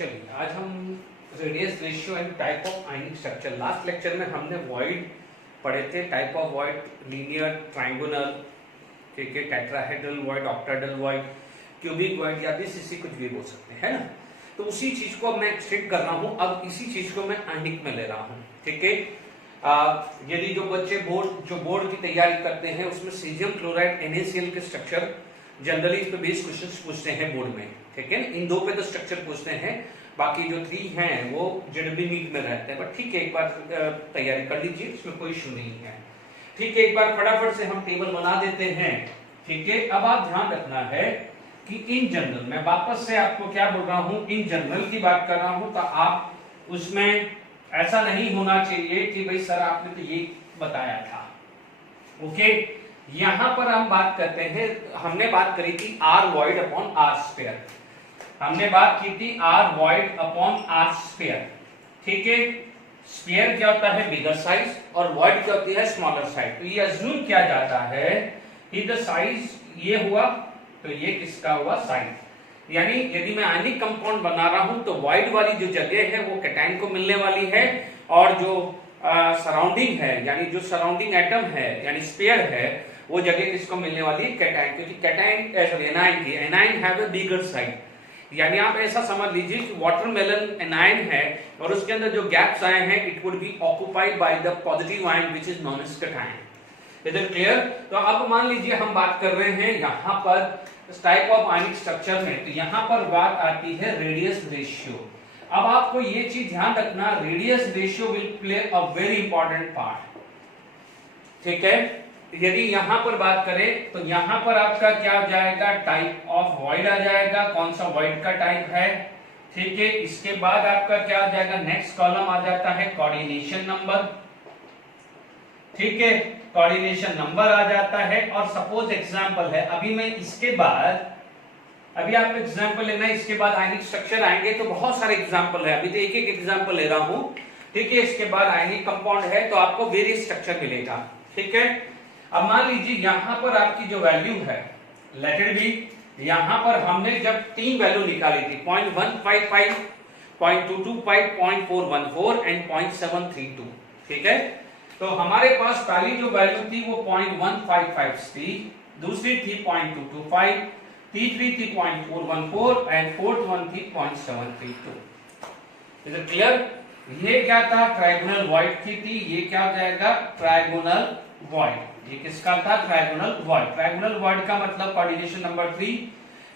चलिए आज हम radius ratio and type of ionic structure, last lecture में हमने वॉइड पढ़े थे, type of void, linear, triangular, ठीक है, tetrahedral void, octahedral void, cubic void या बीसीसी कुछ भी बोल सकते हैं, है ना। तो उसी चीज को अब मैं एक्सटेंड कर रहा हूं, अब इसी चीज को मैं आयनिक में ले रहा हूं, ठीक है। यदि जो बच्चे बोर्ड की तैयारी करते हैं उसमें सीजियम क्लोराइड NaCl के स्ट्रक्चर जनरली इस पे बेस्ड क्वेश्चंस पूछते हैं बोर्ड में, ठीक है। इन दो पे तो स्ट्रक्चर पूछते हैं, बाकी जो 3 हैं वो जेडबी नीट में रहते हैं, बट ठीक है, एक बार तैयारी कर लीजिए, इसमें कोई इशू नहीं है, ठीक है। एक बार फटाफट से हम टेबल बना देते हैं, ठीक है। अब आप ध्यान रखना है कि इन जनरल, मैं वापस से आपको क्या बोल रहा हूं, इन जनरल की बात कर रहा हूं, तो आप उसमें ऐसा नहीं होना चाहिए कि भाई सर आपने तो ये बताया था, ओके। यहां पर हम बात करते हैं, हमने बात करी थी R void upon R square, हमने बात की थी R void upon R square, ठीक है। स्फीयर क्या होता है, बिगर साइज, और void क्या होती है, स्मॉलर साइज। तो ये अज्यूम किया जाता है कि द साइज ये हुआ तो ये किसका हुआ, साइज। यानी यदि मैं आयनिक कंपाउंड बना रहा हूं तो void वाली जो जगह है वो कैटायन को मिलने वाली है, और जो सराउंडिंग है, यानी जो सराउंडिंग एटम है यानी स्फीयर है, वो जगह किसको मिलने वाली है, कैटायन, क्योंकि कैटायन एनायन की, anion have a bigger side. यानी आप ऐसा समझ लीजिए कि वाटरमेलन एनायन है और उसके अंदर जो गैप्स आए हैं, it would be occupied by the positive ion which is known as cation. Is it clear? तो अब मान लीजिए हम बात कर रहे हैं यहां पर टाइप ऑफ आयनिक स्ट्रक्चर में, तो यहां पर बात आती है रेडियस रेशियो। अब आपको ये चीज ध्यान रखना, radius ratio will play a very important part, ठीक है। यदि यहां पर बात करें तो यहां पर आपका क्या आ जाएगा, टाइप ऑफ वॉइड आ जाएगा, कौन सा वॉइड का टाइप है, ठीक है। इसके बाद आपका क्या आ जाएगा, नेक्स्ट कॉलम आ जाता है कोऑर्डिनेशन नंबर, ठीक है, कोऑर्डिनेशन नंबर आ जाता है। और सपोज एग्जांपल है, अभी मैं इसके बाद, अभी आप एग्जांपल लेना है, इसके बाद आयनिक स्ट्रक्चर आएंगे तो बहुत सारे एग्जांपल है, अभी तो एक एक एग्जांपल ले रहा हूं, ठीक है। इसके बाद आयनिक कंपाउंड है तो आपको वेरियस स्ट्रक्चर मिलेगा, ठीक है। अब मान लीजिए यहां पर आपकी जो वैल्यू है, लेट इट बी, यहां पर हमने जब 3 वैल्यू निकाली थी, 0.155, 0.225, 0.414 एंड 0.732, ठीक है। तो हमारे पास पहली जो वैल्यू थी वो 0.155 थी, दूसरी थी 0.225, तीसरी थी 0.414 एंड फोर्थ वन थी 0.732। Is it clear? ये क्या था, ट्रायगोनल वॉइड की थी, ये क्या हो जाएगा, ट्रायगोनल वॉइड। ये किसका था, ट्रायगोनल वॉइड। ट्रायगोनल वॉइड का मतलब कोऑर्डिनेशन नंबर 3।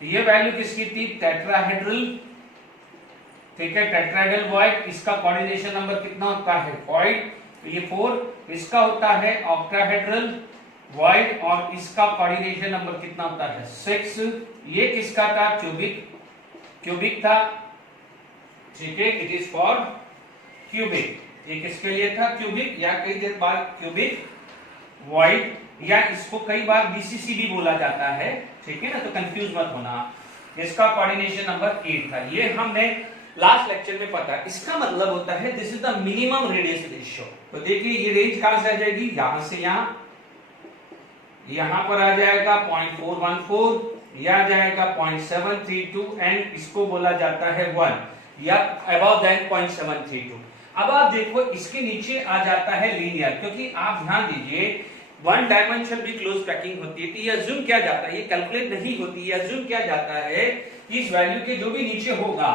ये वैल्यू किसकी थी, टेट्राहेड्रल, ठीक है, टेट्राहेड्रल वॉइड। इसका कोऑर्डिनेशन नंबर कितना होता है, वॉइड, ये 4। इसका होता है ऑक्टाहेड्रल वॉइड, और इसका कोऑर्डिनेशन नंबर कितना होता है, 6। ये किसका था, क्यूबिक था, ठीक है, इट इज फॉर क्यूबिक। ये किसके लिए था, क्यूबिक, या कई देर बाद क्यूबिक वॉइड, या इसको कई बार बीसीसी भी बोला जाता है, ठीक है ना, तो कंफ्यूज मत होना। इसका कोऑर्डिनेशन नंबर 8 था, ये हमने लास्ट लेक्चर में पता। इसका मतलब होता है this is the minimum radius ratio. तो देखिए ये रेंज कहां से आ जाएगी, यहां से यहां पर आ जाएगा 0.414, यह आ जाएगा 0.732, एंड इसको बोला जाता है 1, या अबव दैट 0.732। अब आप देखो इसके नीचे आ जाता है लीनियर, क्योंकि आप ध्यान दीजिए 1 डायमेंशन भी क्लोज पैकिंग होती है, तो ये अज्यूम किया जाता है, ये कैलकुलेट नहीं होती, ये अज्यूम किया जाता है कि इस वैल्यू के जो भी नीचे होगा,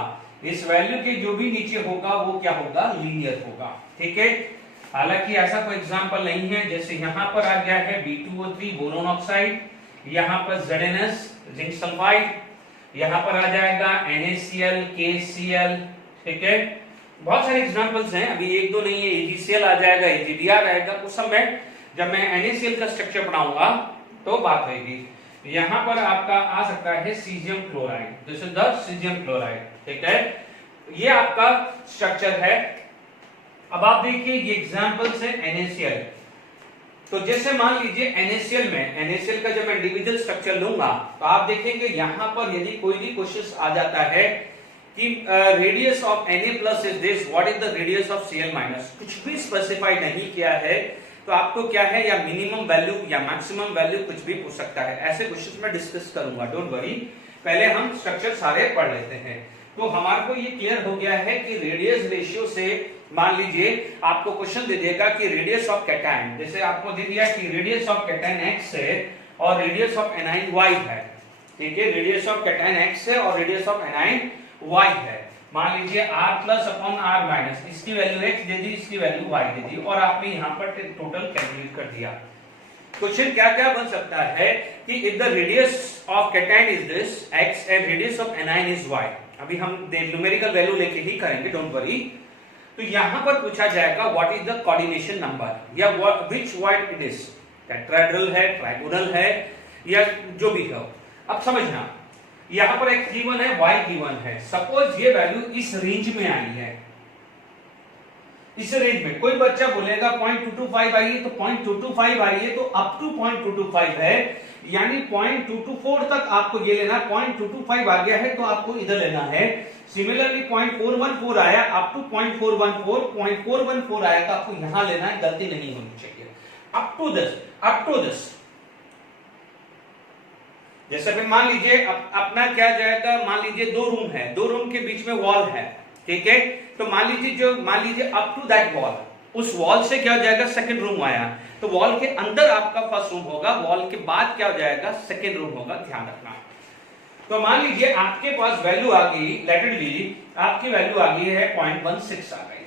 इस वैल्यू के जो भी नीचे होगा वो क्या होगा, लीनियर होगा, ठीक है। हालांकि ऐसा कोई एग्जांपल नहीं है, जैसे यहां पर आ गया है B2O3 बोरोन ऑक्साइड, यहां पर ZnS जिंक सल्फाइड, यहां पर आ जाएगा NaCl, KCl, ठीक है। बहुत सारे एग्जांपल्स हैं, अभी एक दो नहीं है, AgCl आ जाएगा, AgBr आएगा, उस समय जब मैं NaCl का स्ट्रक्चर बनाऊंगा तो बात होगी। यहां पर आपका आ सकता है caesium chloride, this is the caesium chloride, ठीक है। ये आपका स्ट्रक्चर है। अब आप देखिए ये एग्जांपल्स है NaCl। तो जैसे मान लीजिए NaCl में, NaCl का जब मैं इंडिविजुअल स्ट्रक्चर लूंगा तो आप देखेंगे यहां पर यदि कोई भी क्वेश्चन आ जाता है कि radius of Na+ is this, what is the radius of Cl-, कुछ भी स्पेसिफाई नहीं किया है, तो आपको क्या है, या मिनिमम वैल्यू या मैक्सिमम वैल्यू कुछ भी पूछ सकता है। ऐसे क्वेश्चन मैं डिस्कस करूंगा, डोंट वरी। पहले हम स्ट्रक्चर सारे पढ़ लेते हैं। तो हमारे को ये क्लियर हो गया है कि रेडियस रेशियो से मान लीजिए आपको क्वेश्चन दे देगा कि रेडियस ऑफ कैटायन, जैसे आपको दे दिया कि रेडियस ऑफ कैटायन x है और रेडियस ऑफ एनाइन y है, ठीक है, रेडियस ऑफ कैटायन x है और रेडियस ऑफ एनाइन y है। मान लीजिए r plus upon r minus, इसकी वैल्यू x दे दी, इसकी वैल्यू y दे दी और आपने यहाँ पर टोटल कैलकुलेट कर दिया। क्वेश्चन क्या क्या बन सकता है कि if the radius of cation is this x and radius of anion is y, अभी हम न्यूमेरिकल वैल्यू लेके ही करेंगे, डोंट वरी। तो यहां पर पूछा जाएगा what is the coordination number या which void it is, tetrahedral है, ट्राइगोनल है या जो भी हो। अब समझना यहां पर x गिवन है, y गिवन है, सपोज ये वैल्यू इस रेंज में आई है, इस रेंज में कोई बच्चा बोलेगा 0.225 आई है तो 0.225 आई है तो अप टू 0.225 है, यानी 0.224 तक आपको ये लेना, 0.225 आ गया है तो आपको इधर लेना है। सिमिलरली 0.414 आया अप टू 0.414, 0.414 आया तो आपको यहां लेना है, गलती नहीं होनी चाहिए। अप टू दिस जैसे फिर मान लीजिए अपना क्या जाएगा, मान लीजिए 2 रूम है, 2 रूम के बीच में वॉल है, ठीक है, तो मान लीजिए अप टू दैट वॉल, उस वॉल से क्या हो जाएगा, सेकंड रूम आया, तो वॉल के अंदर आपका फर्स्ट रूम होगा, वॉल के बाद क्या हो जाएगा, सेकंड रूम होगा, ध्यान रखना। तो मान लीजिए आपके पास वैल्यू आ गई, लेट इट बी आपकी वैल्यू आ गई है 0.16 आ गई,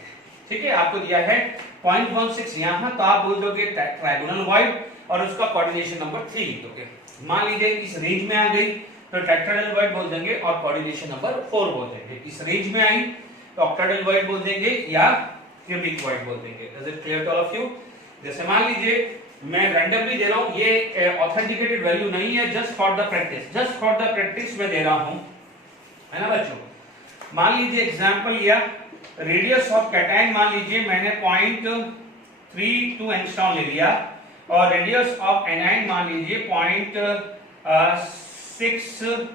ठीक है, आपको दिया है 0.16 यहां, तो आप बोल दोगे ट्रायंगुलर वॉइड और उसका कोऑर्डिनेशन नंबर 3 लिख दोगे। मान लीजिए इस रेंज में आ गई तो टेट्राहेड्रल वॉइड बोल देंगे और कोऑर्डिनेशन नंबर 4 बोल देंगे। इस रेंज में आई तो ऑक्टाहेड्रल वॉइड बोल देंगे या क्यूबिक वॉइड बोल देंगे। Is it clear to all of you? जैसे मान लीजिए मैं रैंडमली दे रहा हूं, ये ऑथेंटिकेटेड वैल्यू नहीं है, जस्ट फॉर द प्रैक्टिस मैं दे रहा हूं, है ना बच्चों। मान लीजिए एग्जांपल लिया, रेडियस ऑफ कैटायन मान लीजिए मैंने 0.32 एंगस्ट्रॉम ले लिया और रेडियस ऑफ एनाइन मान लीजिए 0.6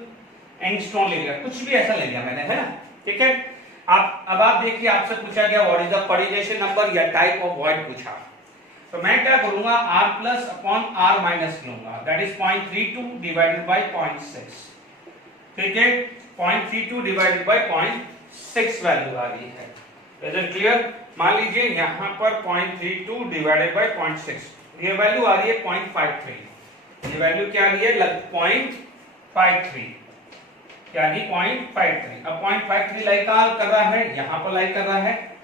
एंगस्ट्रॉम ले लिया, कुछ भी ऐसा ले लिया मैंने, है ना, ठीक है। अब आप देखिए आपसे पूछा गया what is the coordination number या टाइप ऑफ वॉइड पूछा, तो मैं क्या करूंगा r plus upon r minus लूंगा, दैट इज 0.32 डिवाइडेड बाय 0.6, ठीक है, 0.32 डिवाइडेड बाय 0.6 वैल्यू आ रही है। Is it clear? मान लीजिए यहां पर 0.32 डिवाइडेड बाय 0.6, ये वैल्यू आ रही है 0.53, ये वैल्यू क्या आ रही है 0.53, क्या आ रही 0.53। अब 0.53 लाई कर रहा है, यहां पर लाई कर रहा है,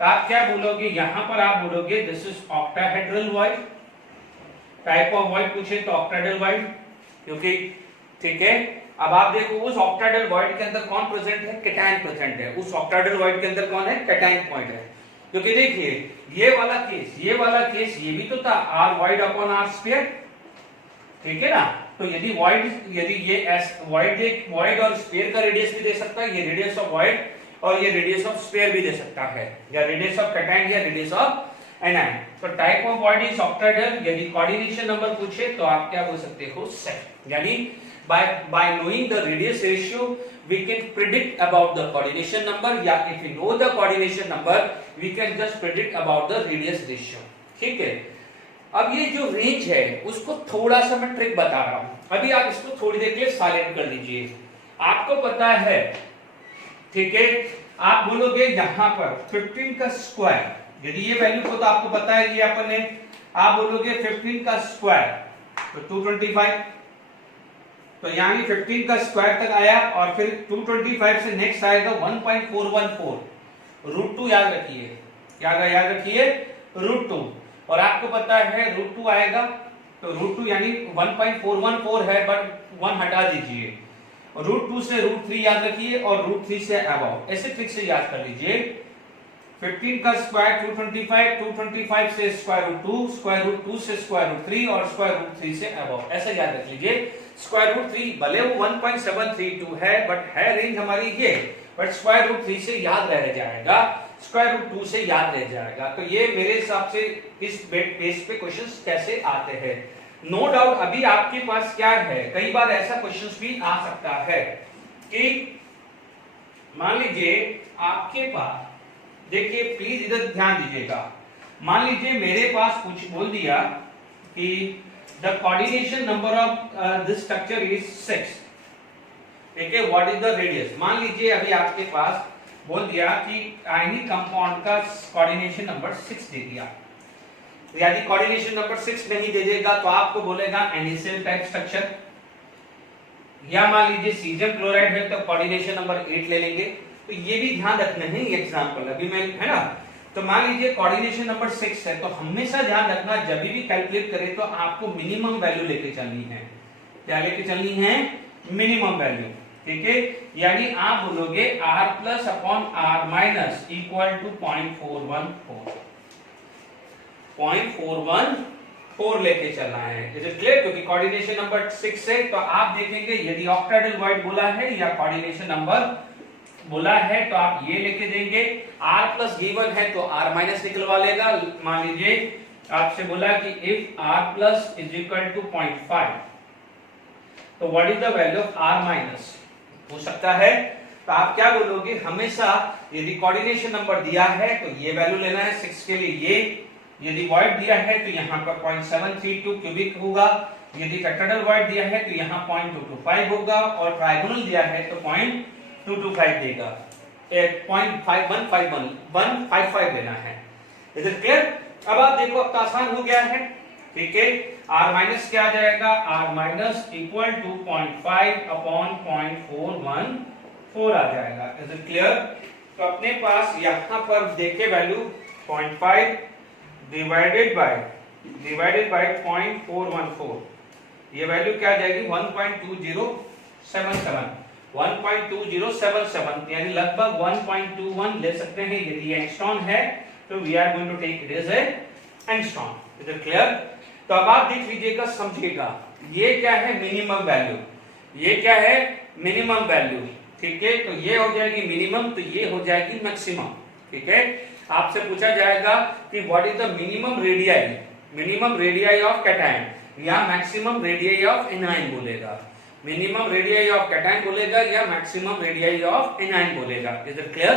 तो आप क्या बोलोगे, यहां पर आप बोलोगे this is octahedral void, type of void पूछे तो ऑक्टाहेड्रल वॉइड, क्योंकि ठीक है। अब आप देखो उस ऑक्टाहेड्रल वॉइड के अंदर कौन प्रेजेंट है, कैटायन प्रेजेंट है, उस ऑक्टाहेड्रल वॉइड के अंदर कौन है, कैटायन पॉइंट है, क्योंकि देखिए ये वाला केस ये भी तो था r wide upon r square, ठीक है ना। तो यदि ये वॉइड और स्फीयर का रेडियस भी दे सकता है, ये रेडियस ऑफ वॉइड और ये रेडियस ऑफ स्फीयर भी दे सकता है, या रेडियस ऑफ कैटायन या रेडियस ऑफ एनायन। तो type of void is octahedral. यदि कोऑर्डिनेशन नंबर पूछे तो आप क्या बोल सकते हो, सेट, यानी by knowing the radius ratio we can predict about the coordination number, या if we know the coordination number we can just predict about the radius ratio, ठीक है। अब ये जो रेंज है उसको थोड़ा सा मैं ट्रिक बता रहा हूं, अभी आप इसको थोड़ी देर के लिए साइलेंट कर लीजिए। आपको पता है, ठीक है, आप बोलोगे यहां पर 15 का स्क्वायर, यदि ये वैल्यू को तो आपको पता है ये अपन ने, आप बोलोगे 15 का स्क्वायर तो 225, तो यानी 15 का स्क्वायर तक आया और फिर 225 से नेक्स्ट आएगा 1.414, √2 याद रखिए, याद रखिए √2, और आपको पता है √2 आएगा तो √2 यानी 1.414 है, बट 1 हटा दीजिए, √2 से √3 याद रखिए और √3 से अबव, ऐसे ट्रिक से याद कर लीजिए। 15 का स्क्वायर 225, 225 से √2 से √3 और √3 से अबव, ऐसा याद रख लीजिए। √3 भले वो 1.732 है, बट है रेंज हमारी ये, बट √3 से याद रह जाएगा, √2 से याद रह जाएगा। तो ये मेरे हिसाब से इस बेस पे क्वेश्चंस कैसे आते हैं, नो डाउट। अभी आपके पास क्या है, कई बार ऐसा क्वेश्चंस भी आ सकता है कि मान लीजिए आपके पास, देखिए प्लीज इधर ध्यान दीजिएगा, मान लीजिए मेरे पास कुछ बोल दिया कि the coordination number of this structure is 6, ठीक है, व्हाट इज द रेडियस। मान लीजिए अभी आपके पास बोल दिया कि आयनिक कंपाउंड का कोऑर्डिनेशन नंबर 6 दे दिया, यदि कोऑर्डिनेशन नंबर 6 नहीं दे देगा तो आपको बोलेगा NaCl टाइप स्ट्रक्चर, या मान लीजिए सीजियम क्लोराइड है तो कोऑर्डिनेशन नंबर 8 ले लेंगे। तो ये भी ध्यान रखना है, ये एग्जांपल अभी मैं है ना। तो मान लीजिए कोऑर्डिनेशन नंबर 6 है, तो हमेशा ध्यान रखना जब भी कैलकुलेट करें तो आपको मिनिमम वैल्यू लेके चलनी है। क्या लेके चलनी है? Minimum value. ठीक है, यानी आप बोलोगे R plus upon R minus equal to 0.414 लेके चलना है। Is it clear? क्योंकि कोऑर्डिनेशन नंबर 6 है तो आप देखेंगे यदि ऑक्टाहेड्रल वॉइड बोला है या कोऑर्डिनेशन नंबर बोला है तो आप ये लेके देंगे। R प्लस गिवन है तो R माइनस निकलवा लेगा। मान लीजिए आपसे बोला कि if R plus is equal to 0.5 तो what is the value of R minus हो सकता है। तो आप क्या बोलोगे, हमेशा यदि कोऑर्डिनेशन नंबर दिया है तो ये वैल्यू लेना है 6 के लिए, ये यदि वॉइड दिया है तो यहाँ पर 0.732 क्यूबिक होगा, यदि टेट्राहेड्रल वॉइड दिया है तो यहाँ 0.225 होगा, और ट्रायगोनल दिया है तो 0.225 देगा। 0.155 लेना है। Is it clear? अब आप देखो अब तो आसान हो गया है। ठीक है, R माइनस क्या आ जाएगा? R minus equal to 0.5 upon 0.414 आ जाएगा। Is it clear? तो अपने पास यहाँ पर देखे वैल्यू 0.5 डिवाइडेड बाय 0.414, ये वैल्यू क्या आ जाएगी? 1.2077 यानी लगभग 1.21 ले सकते हैं। यदि एंगस्ट्रॉम है तो we are going to take it as angstrom. Is it clear? तो अब आप देख लीजिएगा, समझिएगा, ये क्या है? Minimum value. ये क्या है? Minimum value. ठीक है, तो ये हो जाएगी मिनिमम, तो ये हो जाएगी मैक्सिमम। ठीक है, आपसे पूछा जाएगा कि what is the minimum radii of cation या मैक्सिमम रेडियाई ऑफ एनायन बोलेगा। मिनिमम रेडियाई ऑफ कैटायन बोलेगा या मैक्सिमम रेडियाई ऑफ एनायन बोलेगा। Is it clear?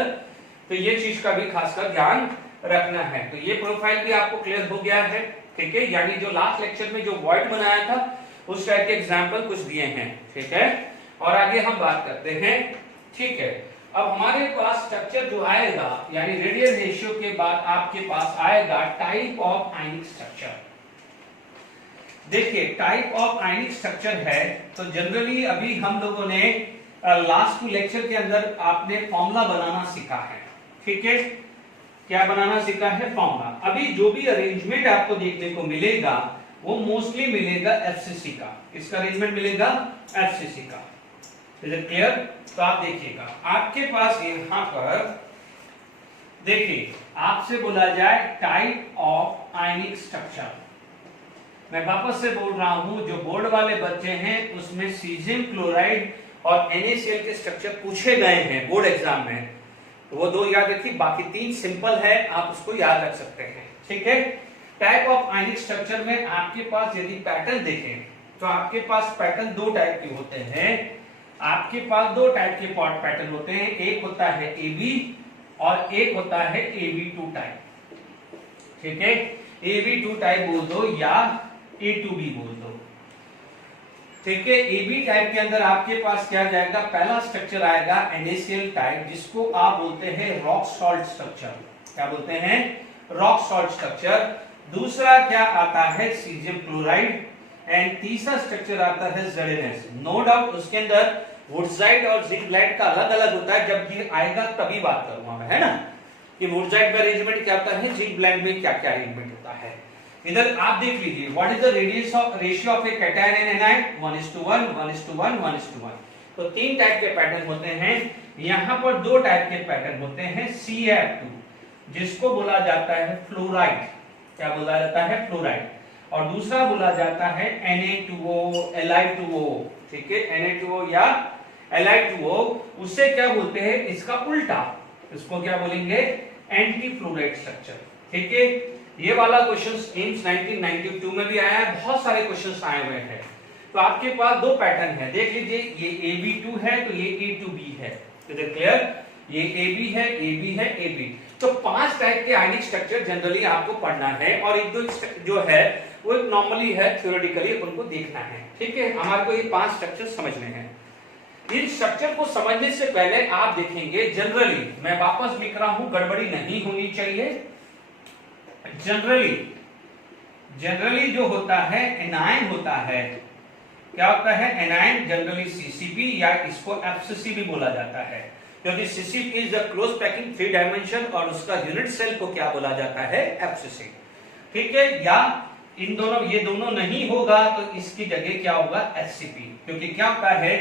तो ये चीज का भी खासकर ध्यान रखना है। तो ये प्रोफाइल भी आपको क्लियर हो गया है। ठीक है, यानी जो लास्ट लेक्चर में जो वॉइड बनाया था उस टाइप के एग्जाम्पल कुछ दिए हैं। ठीक है, और आगे हम बात करते हैं। ठीक है, अब हमारे पास स्ट्रक्चर जो आएगा यानी रेडियल रेशियो के बाद आपके पास आएगा टाइप ऑफ आयनिक स्ट्रक्चर। देखिए, टाइप ऑफ आयनिक स्ट्रक्चर है तो जनरली अभी हम लोगों ने लास्ट 2 लेक्चर के अंदर आपने फॉर्मूला बनाना सीखा है। ठीक है, क्या बनाना सीखा है? फॉर्मूला। अभी जो भी अरेंजमेंट आपको देखने को मिलेगा वो मोस्टली मिलेगा एफसीसी का। किसका अरेंजमेंट मिलेगा? एफसीसी का। Is it clear? तो आप देखिएगा, आपके पास यहां पर देखिए आपसे बोला जाए टाइप ऑफ आयनिक स्ट्रक्चर। मैं वापस से बोल रहा हूं, जो बोर्ड वाले बच्चे हैं उसमें सीजियम क्लोराइड और NaCl के स्ट्रक्चर पूछे गए हैं बोर्ड एग्जाम में, तो वो 2 याद रखिए, बाकी 3 सिंपल है, आप उसको याद रख सकते हैं। ठीक है, टाइप ऑफ आयनिक स्ट्रक्चर में आपके पास यदि पैटर्न देखें तो आपके पास पैटर्न 2 टाइप के होते हैं। आपके पास 2 टाइप के पैटर्न होते हैं, एक होता है AB और एक होता है AB2 टाइप। ठीक है, AB2 टाइप बोल दो या A2B बोल दो। ठीक है, AB टाइप के अंदर आपके पास क्या जाएगा? पहला स्ट्रक्चर आएगा NaCl टाइप, जिसको आप बोलते हैं रॉक सॉल्ट स्ट्रक्चर। क्या बोलते हैं? Rock salt structure. दूसरा क्या आता है? Caesium chloride. एंड तीसरा स्ट्रक्चर आता है ZnS। नो डाउट उसके अंदर वुडसाइड और जिंकब्लैंड का अलग अलग होता है, जब ये आएगा तभी बात करूंगा मैं, है ना, कि वुडसाइड में अरेंजमेंट क्या होता है, जिंकब्लैंड में क्या क्या अरेंजमेंट होता है। इधर आप देख लीजिए, what is the ratio of A cation and anion? 1:1 1:1 1:1। तो 3 टाइप के पैटर्न होते हैं। यहाँ पर 2 टाइप के पैटर्न होते हैं। CF2 जिसको बोला जाता है फ्लोराइड। क्या बोला जाता है? फ्लोराइड। और दूसरा बोला जाता है Na2O Li2O। ठीक है, Na2O या Li2O, उससे क्या बोलते हैं? इसका उल्टा, इसको क्या बोलेंगे? Anti fluoride structure. ठीक है, ये वाला क्वेश्चन एम्स 1992 में भी आया है, बहुत सारे क्वेश्चंस आए हुए हैं। तो आपके पास 2 पैटर्न है, देख लीजिए, ये AB2 है तो ये A2B है। तो क्लियर? ये AB है, AB है, AB। तो 5 टाइप के आयनिक स्ट्रक्चर जनरली आपको पढ़ना है, और एक दो जो है वो नॉर्मली है, थ्योरेटिकली उनको देखना है। ठीक है, हमारे को ये 5 स्ट्रक्चर समझने हैं। इन स्ट्रक्चर को समझने से पहले आप देखेंगे जनरली, मैं वापस लिख रहा हूं, गड़बड़ी नहीं होनी चाहिए। जनरली जो होता है एनायन होता है, क्या होता है एनायन, जनरली सीसीपी या इसको एफसीसी भी बोला जाता है, क्योंकि CCP is the close packing 3 dimension और उसका यूनिट सेल को क्या बोला जाता है, एफसीसी। ठीक है, या इन दोनों, ये दोनों नहीं होगा तो इसकी जगह क्या होगा, एचसीपी, क्योंकि क्या होता है,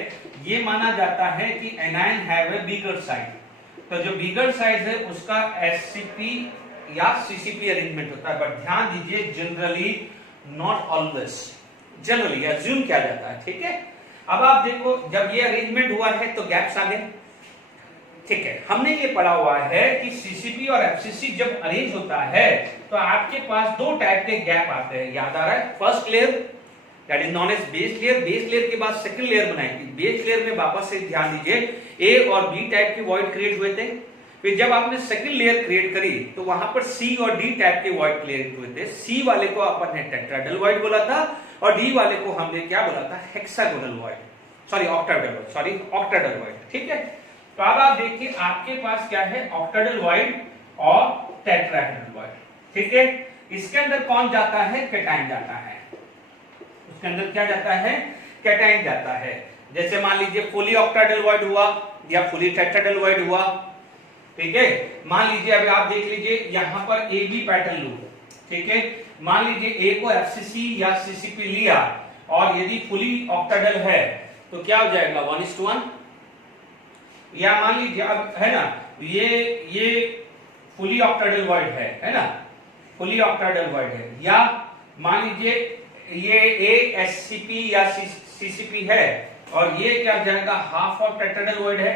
ये माना जाता है कि anion have a bigger side, तो जो बिगर साइज है उसका एचसीपी या सीसीपी अरेंजमेंट होता है। बट ध्यान दीजिए, generally not always, generally assume किया जाता है। ठीक है, अब आप देखो, जब ये अरेंजमेंट हुआ है तो गैप्स आ गए। ठीक है, हमने ये पढ़ा हुआ है कि सीसीपी और एफसीसी जब अरेंज होता है तो आपके पास दो टाइप के गैप आते हैं, याद आ रहा है, first layer that is known as base layer, base layer के बाद सेकंड लेयर बनाएगी। बेस लेयर में वापस से ध्यान दीजिए, ए और बी टाइप के वॉइड क्रिएट हुए थे, फिर जब आपने सेकंड लेयर क्रिएट करी तो वहां पर सी और डी टाइप के वॉइड क्रिएट हुए थे। सी वाले को अपन ने टेट्राहेड्रल वॉइड बोला था और डी वाले को हमने क्या बोला था, hexagonal void, sorry octahedral void, sorry octahedral void. ठीक है, तो अब आप देखिए आपके पास क्या है, ऑक्टाहेड्रल वॉइड और टेट्राहेड्रल वॉइड। ठीक है, इसके अंदर कौन जाता है, कैटायन जाता है, उसके अंदर क्या जाता है, कैटायन जाता है। जैसे मान लीजिए फुली ऑक्टाहेड्रल वॉइड हुआ या फुली टेट्राहेड्रल वॉइड हुआ। ठीक है, मान लीजिए अभी आप देख लीजिए यहां पर ए बी पैटर्न लू। ठीक है, मान लीजिए ए को एफसीसी या सीसीपी लिया और यदि फुली ऑक्टाहेड्रल है तो क्या हो जाएगा, 1:1, या मान लीजिए अब है ना, ये फुली ऑक्टाहेड्रल वॉइड है ना, फुली ऑक्टाहेड्रल वॉइड है, या मान लीजिए ये ए एससीपी या सीसीपी है और ये क्या हो जाएगा, हाफ ऑफ टेट्राहेड्रल वॉइड है,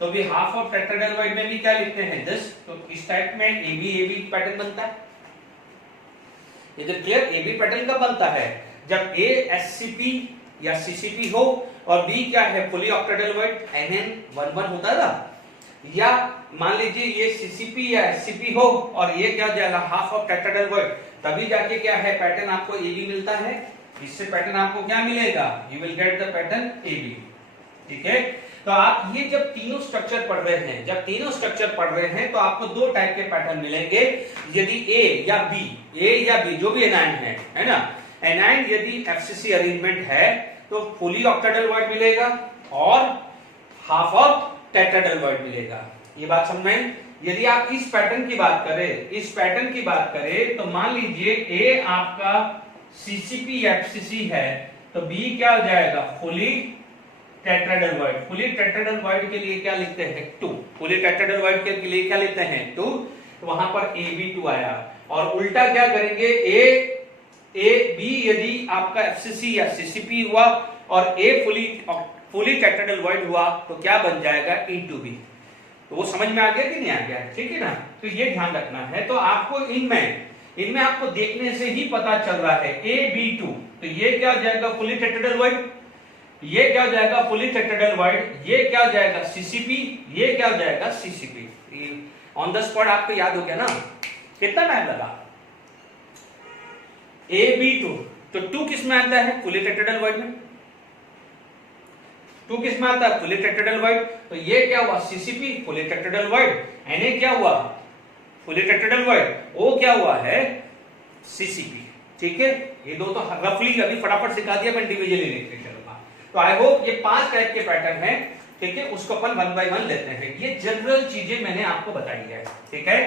तो भी हाफ ऑफ टेट्राहेड्रल वॉइड में भी क्या लिखते हैं, 10, तो इस टाइप में एबी पैटर्न बनता है। इधर क्लियर, एबी पैटर्न कब बनता है, जब ए एससीपी या सीसीपी हो और बी क्या है, फुली ऑक्टाहेड्रल वॉइड NN11 होता था, या मान लीजिए ये सीसीपी या एससीपी हो और ये क्या हो जाएगा, हाफ ऑफ टेट्राहेड्रल वॉइड, तभी जाके क्या है, पैटर्न आपको एबी मिलता है। इससे पैटर्न आपको क्या मिलेगा, you will get the pattern AB. ठीक है, तो आप ये जब तीनों स्ट्रक्चर पढ़ रहे हैं, जब तीनों स्ट्रक्चर पढ़ रहे हैं तो आपको दो टाइप के पैटर्न मिलेंगे। यदि ए या बी जो भी एनायन है ना, एनायन यदि एफसीसी अरेंजमेंट है तो फुली ऑक्टाहेड्रल वॉइड मिलेगा और हाफ ऑफ टेट्राहेड्रल वॉइड मिलेगा। ये बात समझ में? यदि आप इस पैटर्न की बात करें तो मान लीजिए ए आपका सीसीपी एफसीसी है तो बी क्या हो जाएगा, fully tetrahedral void. Fully tetrahedral void के लिए क्या लिखते हैं, 2, फुली टेट्राहेड्रल वॉइड के लिए क्या लिखते हैं, 2, तो वहां पर AB2 आया। और उल्टा क्या करेंगे, ए बी यदि आपका एफसीसी या सीसीपी हुआ और ए फुली टेट्राहेड्रल वॉइड हुआ तो क्या बन जाएगा, E2B। तो वो समझ में आ गया कि नहीं आ गया, ठीक है ना, तो ये ध्यान रखना है। तो आपको इनमें आपको देखने से ही पता चल रहा है, AB2, तो ये क्या हो जाएगा, फुली टेट्राहेड्रल वॉइड, ये क्या हो जाएगा, फुली टेट्राहेड्रल वॉइड, ये क्या हो जाएगा, सीसीपी, ये क्या हो जाएगा, सीसीपी। ऑन द स्पॉट आपको याद हो गया ना, कितना टाइम लगा, AB2, तो 2 किस में आता है, फुली टेट्राहेड्रल वॉइड में, 2 किस में आता है, फुली टेट्राहेड्रल वॉइड, तो ये क्या हुआ, CCP, fully tetrahedral void, Na क्या हुआ, फुली टेट्राहेड्रल वॉइड, O क्या हुआ है, सीसीपी। ठीक है, ये दो तो रफली अभी फटाफट सिखा दिया, मैं इंडिविजुअली लिख के चलूंगा। तो आई होप ये 5 टाइप के पैटर्न हैं, ठीक है, उसको अपन 1 बाय 1 लेते हैं। ये जनरल चीजें मैंने आपको बताई है, ठीक है,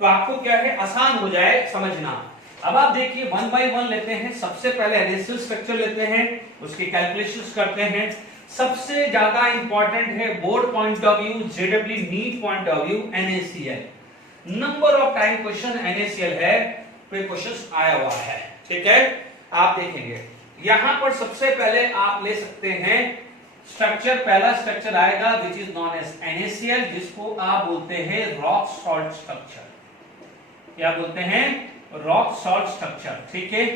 तो आपको क्या है, आसान हो जाए समझना। अब आप देखिए 1 बाय 1 लेते हैं। सबसे पहले NaCl स्ट्रक्चर लेते हैं, उसकी कैलकुलेशंस करते हैं। सबसे ज्यादा इंपॉर्टेंट है board point of view, JW NEET point of view, NaCl। Number of time question NaCl है, तो क्वेश्चन आया हुआ है, ठीक है। आप देखेंगे यहां पर सबसे पहले आप ले सकते हैं स्ट्रक्चर, पहला स्ट्रक्चर आएगा which is known as NaCl, जिसको आप बोलते हैं रॉक सॉल्ट स्ट्रक्चर। क्या बोलते हैं, रॉक सॉल्ट स्ट्रक्चर, ठीक है।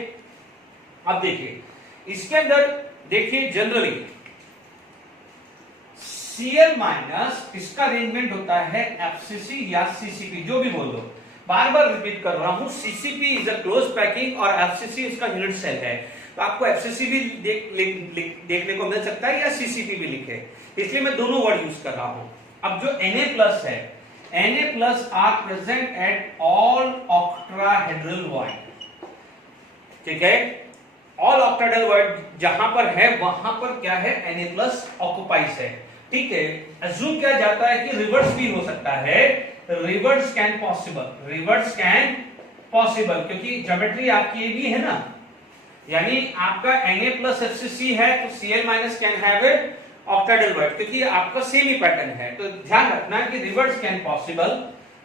अब देखिए इसके अंदर देखिए जनरली Cl माइनस इसका अरेंजमेंट होता है एफसीसी या सीसीपी, जो भी बोल दो, बार बार रिपीट कर रहा हूं, CCP is a close packing और एफसीसी इसका यूनिट सेल है। तो आपको एफसीसी भी देखने को मिल सकता है या सीसीपी भी लिखे, इसलिए मैं दोनों वर्ड यूज कर रहा हूं। अब जो Na+ है, Na+ are present at all octahedral void, ठीक है, ऑल ऑक्टाहेड्रल वॉइड जहां पर है वहां पर क्या है, Na+ ऑक्युपाइज है, ठीक है। अज्यूम किया जाता है कि रिवर्स भी हो सकता है, रिवर्स कैन पॉसिबल, क्योंकि ज्योमेट्री आपकी ये भी है ना, यानी आपका Na+ FCC है तो Cl- can have a octahedral void, क्योंकि आपका सेम ही पैटर्न है। तो ध्यान रखना कि रिवर्स कैन पॉसिबल,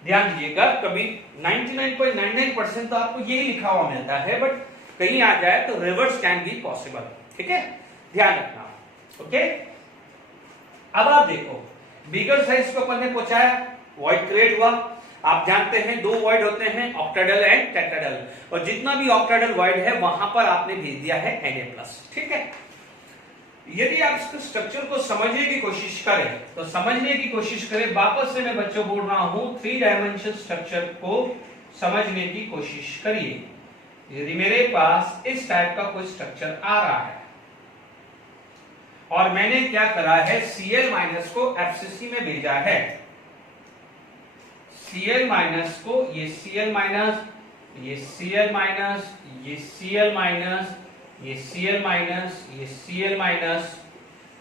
ध्यान दीजिएगा, कभी 99.99% तो आपको यही लिखा हुआ मिलता है, बट कहीं आ जाए तो रिवर्स कैन बी पॉसिबल, ठीक है, ध्यान रखना, ओके। अब आप देखो बिगर साइज को अपन ने पहुंचाया, वॉइड क्रिएट हुआ। आप जानते हैं दो वॉइड होते हैं, ऑक्टाहेड्रल एंड टेट्राहेड्रल, और जितना भी ऑक्टाहेड्रल वॉइड है वहां पर आपने भेज दिया है Na+, ठीक है। यदि आप इसके स्ट्रक्चर को समझने की कोशिश करें तो समझने की कोशिश करें, वापस से मैं बच्चों बोल रहा हूं, 3 डायमेंशन स्ट्रक्चर को समझने की कोशिश करिए। यदि मेरे पास इस टाइप का कोई स्ट्रक्चर आ रहा है और मैंने क्या करा है, Cl- को FCC में भेजा है, Cl- को ये Cl-, ये Cl-, ये Cl-, ये Cl-, ये Cl-,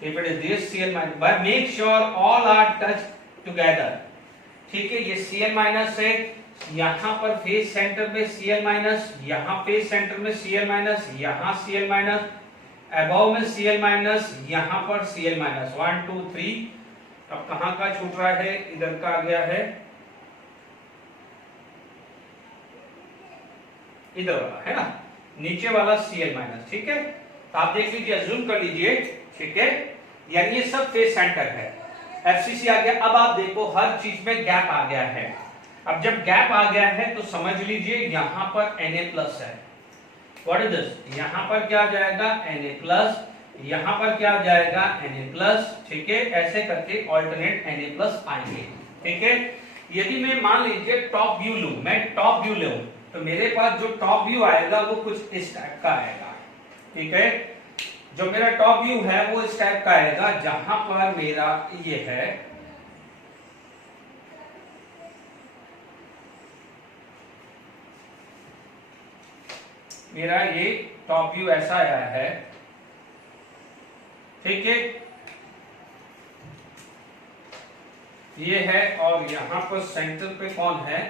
if it is this Cl-, but make sure all are touched together, ठीक है। ये Cl- है, यहां पर फेस सेंटर में Cl-, यहां फेस सेंटर में Cl-, यहां Cl-, अबव में Cl-, यहां पर Cl-, 1 2 3। अब कहां का छूट रहा है, इधर का आ गया है, इधर वाला है ना, नीचे वाला Cl-, ठीक है। तो आप देख लीजिए, अज्यूम कर लीजिए, ठीक है, यानी ये सब फेस सेंटर है, FCC आ गया। अब आप देखो हर चीज में गैप आ गया है। अब जब गैप आ गया है तो समझ लीजिए यहां पर Na+ है, व्हाट इज दिस, यहां पर क्या जाएगा, Na+, यहां पर क्या जाएगा, Na+, ठीक है, ऐसे करके ऑल्टरनेट Na+ आएंगे, ठीक है। यदि मैं मान लीजिए टॉप व्यू लूं, मैं टॉप व्यू लूं, तो मेरे पास जो टॉप व्यू आएगा वो कुछ इस टाइप का आएगा, ठीक है। जो मेरा टॉप व्यू है वो इस टाइप का आएगा, जहां पर मेरा ये है, मेरा ये टॉप व्यू ऐसा आया है, ठीक है, ये है, और यहां पर सेंटर पे कौन है,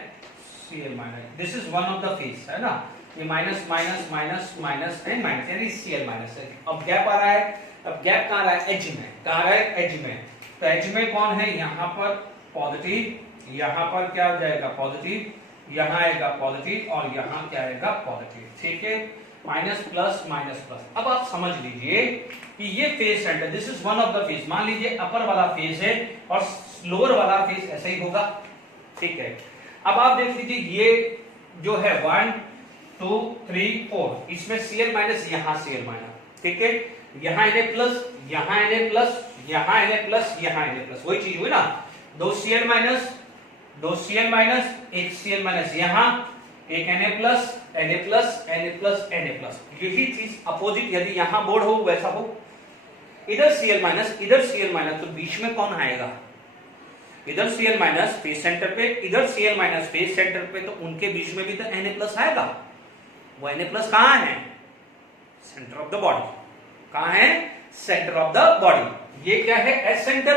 Cl-, this is one of the face, है ना, ये minus minus minus minus and minus, यानी Cl-। है। अब गैप आ रहा है, अब गैप कहां रहा है, एज में, कहां रहा है, एज में, तो एज में कौन है, यहां पर पॉजिटिव, यहां पर क्या हो जाएगा, पॉजिटिव, यहां आएगा पॉजिटिव, और यहां क्या आएगा, पॉजिटिव, ठीक है, माइनस प्लस माइनस प्लस। अब आप समझ लीजिए कि ये face centre, this is one of the face, मान लीजिए अपर वाला फेस है और लोअर वाला फेस ऐसा ही होगा, ठीक है। अब आप देख लीजिए ये जो है 1 2 3 4, इसमें Cl-, यहां Cl-, ठीक है, यहां Na+, यहां Na+, यहां Na+, यहां Na+, वही चीज हुई ना, 2 Cl-, 2 Cl-, एक Cl-, यहां एक Na+, Na+, Na+, Na+, यही चीज अपोजिट, यदि यहां बोर्ड हो वैसा हो, इधर Cl-, इधर Cl-, तो बीच में कौन आएगा, इधर Cl- फेस सेंटर पे, इधर Cl- फेस सेंटर पे, तो उनके बीच में भी तो Na+ आएगा। वो Na+ कहां है, सेंटर ऑफ द बॉडी, कहां है, सेंटर ऑफ द बॉडी। ये क्या है, एस सेंटर,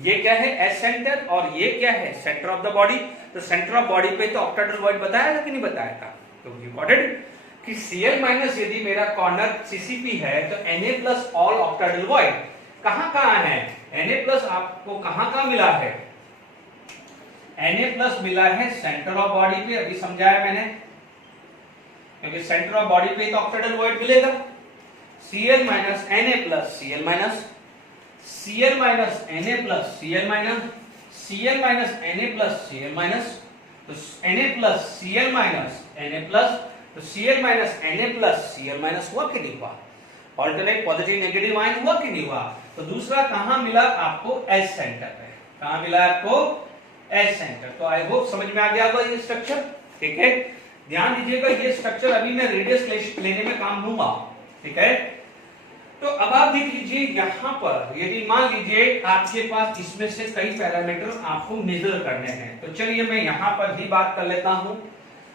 ये क्या है, एस सेंटर, और ये क्या है, सेंटर ऑफ द बॉडी। तो सेंटर ऑफ बॉडी पे तो ऑक्टाहेड्रल वॉइड बताया था कि नहीं बताया था, तो यू गॉट इट कि Cl- यदि मेरा कॉर्नर CCP है तो Na+ ऑल ऑक्टाहेड्रल वॉइड कहां कहां है, Na+ आपको कहां कहां मिला है, Na+ मिला है सेंटर ऑफ बॉडी पे, अभी समझाया मैंने, क्योंकि सेंटर ऑफ बॉडी पे तो ऑक्टाहेड्रल वॉइड मिलेगा। Cl- Na+, Cl-, Cl- Na+, Cl-, Cl- Na+, Cl-, तो Na+, Cl-, Na+, तो Cl- Na+, Cl- हुआ कि नहीं हुआ, ऑल्टरनेट पॉजिटिव नेगेटिव आयन हुआ कि नहीं हुआ। तो दूसरा कहां मिला आपको, एस सेंटर पे, कहां मिला आपको, एस सेंटर। तो आई होप समझ में आ गया होगा ये स्ट्रक्चर, ठीक है। ध्यान दीजिएगा ये स्ट्रक्चर अभी मैं रेडियस लेने में काम लूंगा, ठीक है। तो अब आप देख लीजिए यहां पर, यदि मान लीजिए आपके पास इसमें से कई पैरामीटर आपको मेजर करने हैं, तो चलिए मैं यहां पर ही बात कर लेता हूं।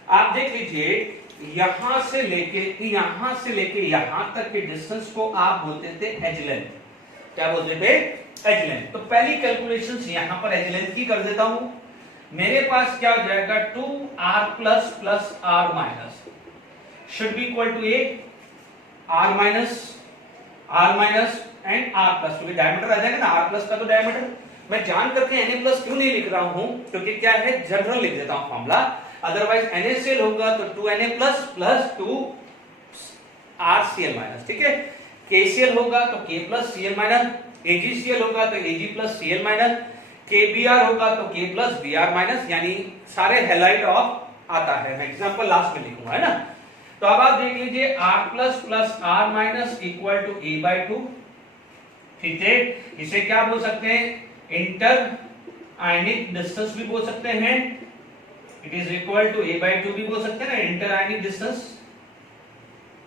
आप देख लीजिए यहां से लेके यहां तक के डिस्टेंस को आप बोलते थे एज लेंथ। क्या बोलते थे? Edge length. तो पहली कैलकुलेशन यहां पर एज लेंथ की कर देता हूं। मेरे पास क्या हो जाएगा, 2r plus r minus should be equal to A r minus and r plus, क्योंकि डायमीटर आ जाएगा ना, r प्लस का तो डायमीटर। मैं जान करके Na प्लस क्यों नहीं लिख रहा हूं, क्योंकि क्या है, जनरल लिख देता हूं फॉर्मूला। अदरवाइज NaCl होगा तो 2Na प्लस 2RCl माइनस, ठीक है। KCl होगा तो K plus Cl minus, AgCl होगा तो Ag plus Cl minus, KBr होगा तो K प्लस Br माइनस, यानी सारे हैलाइड ऑफ आता है। मैं एग्जांपल लास्ट में लिखूंगा, है ना। तो अब आप देख लीजिए R plus R minus equal to A/2, ठीक है। इसे क्या बोल सकते हैं, इंटर आयनिक डिस्टेंस भी बोल सकते हैं। It is equal to A/2 भी बोल सकते हैं ना, इंटर आयनिक डिस्टेंस,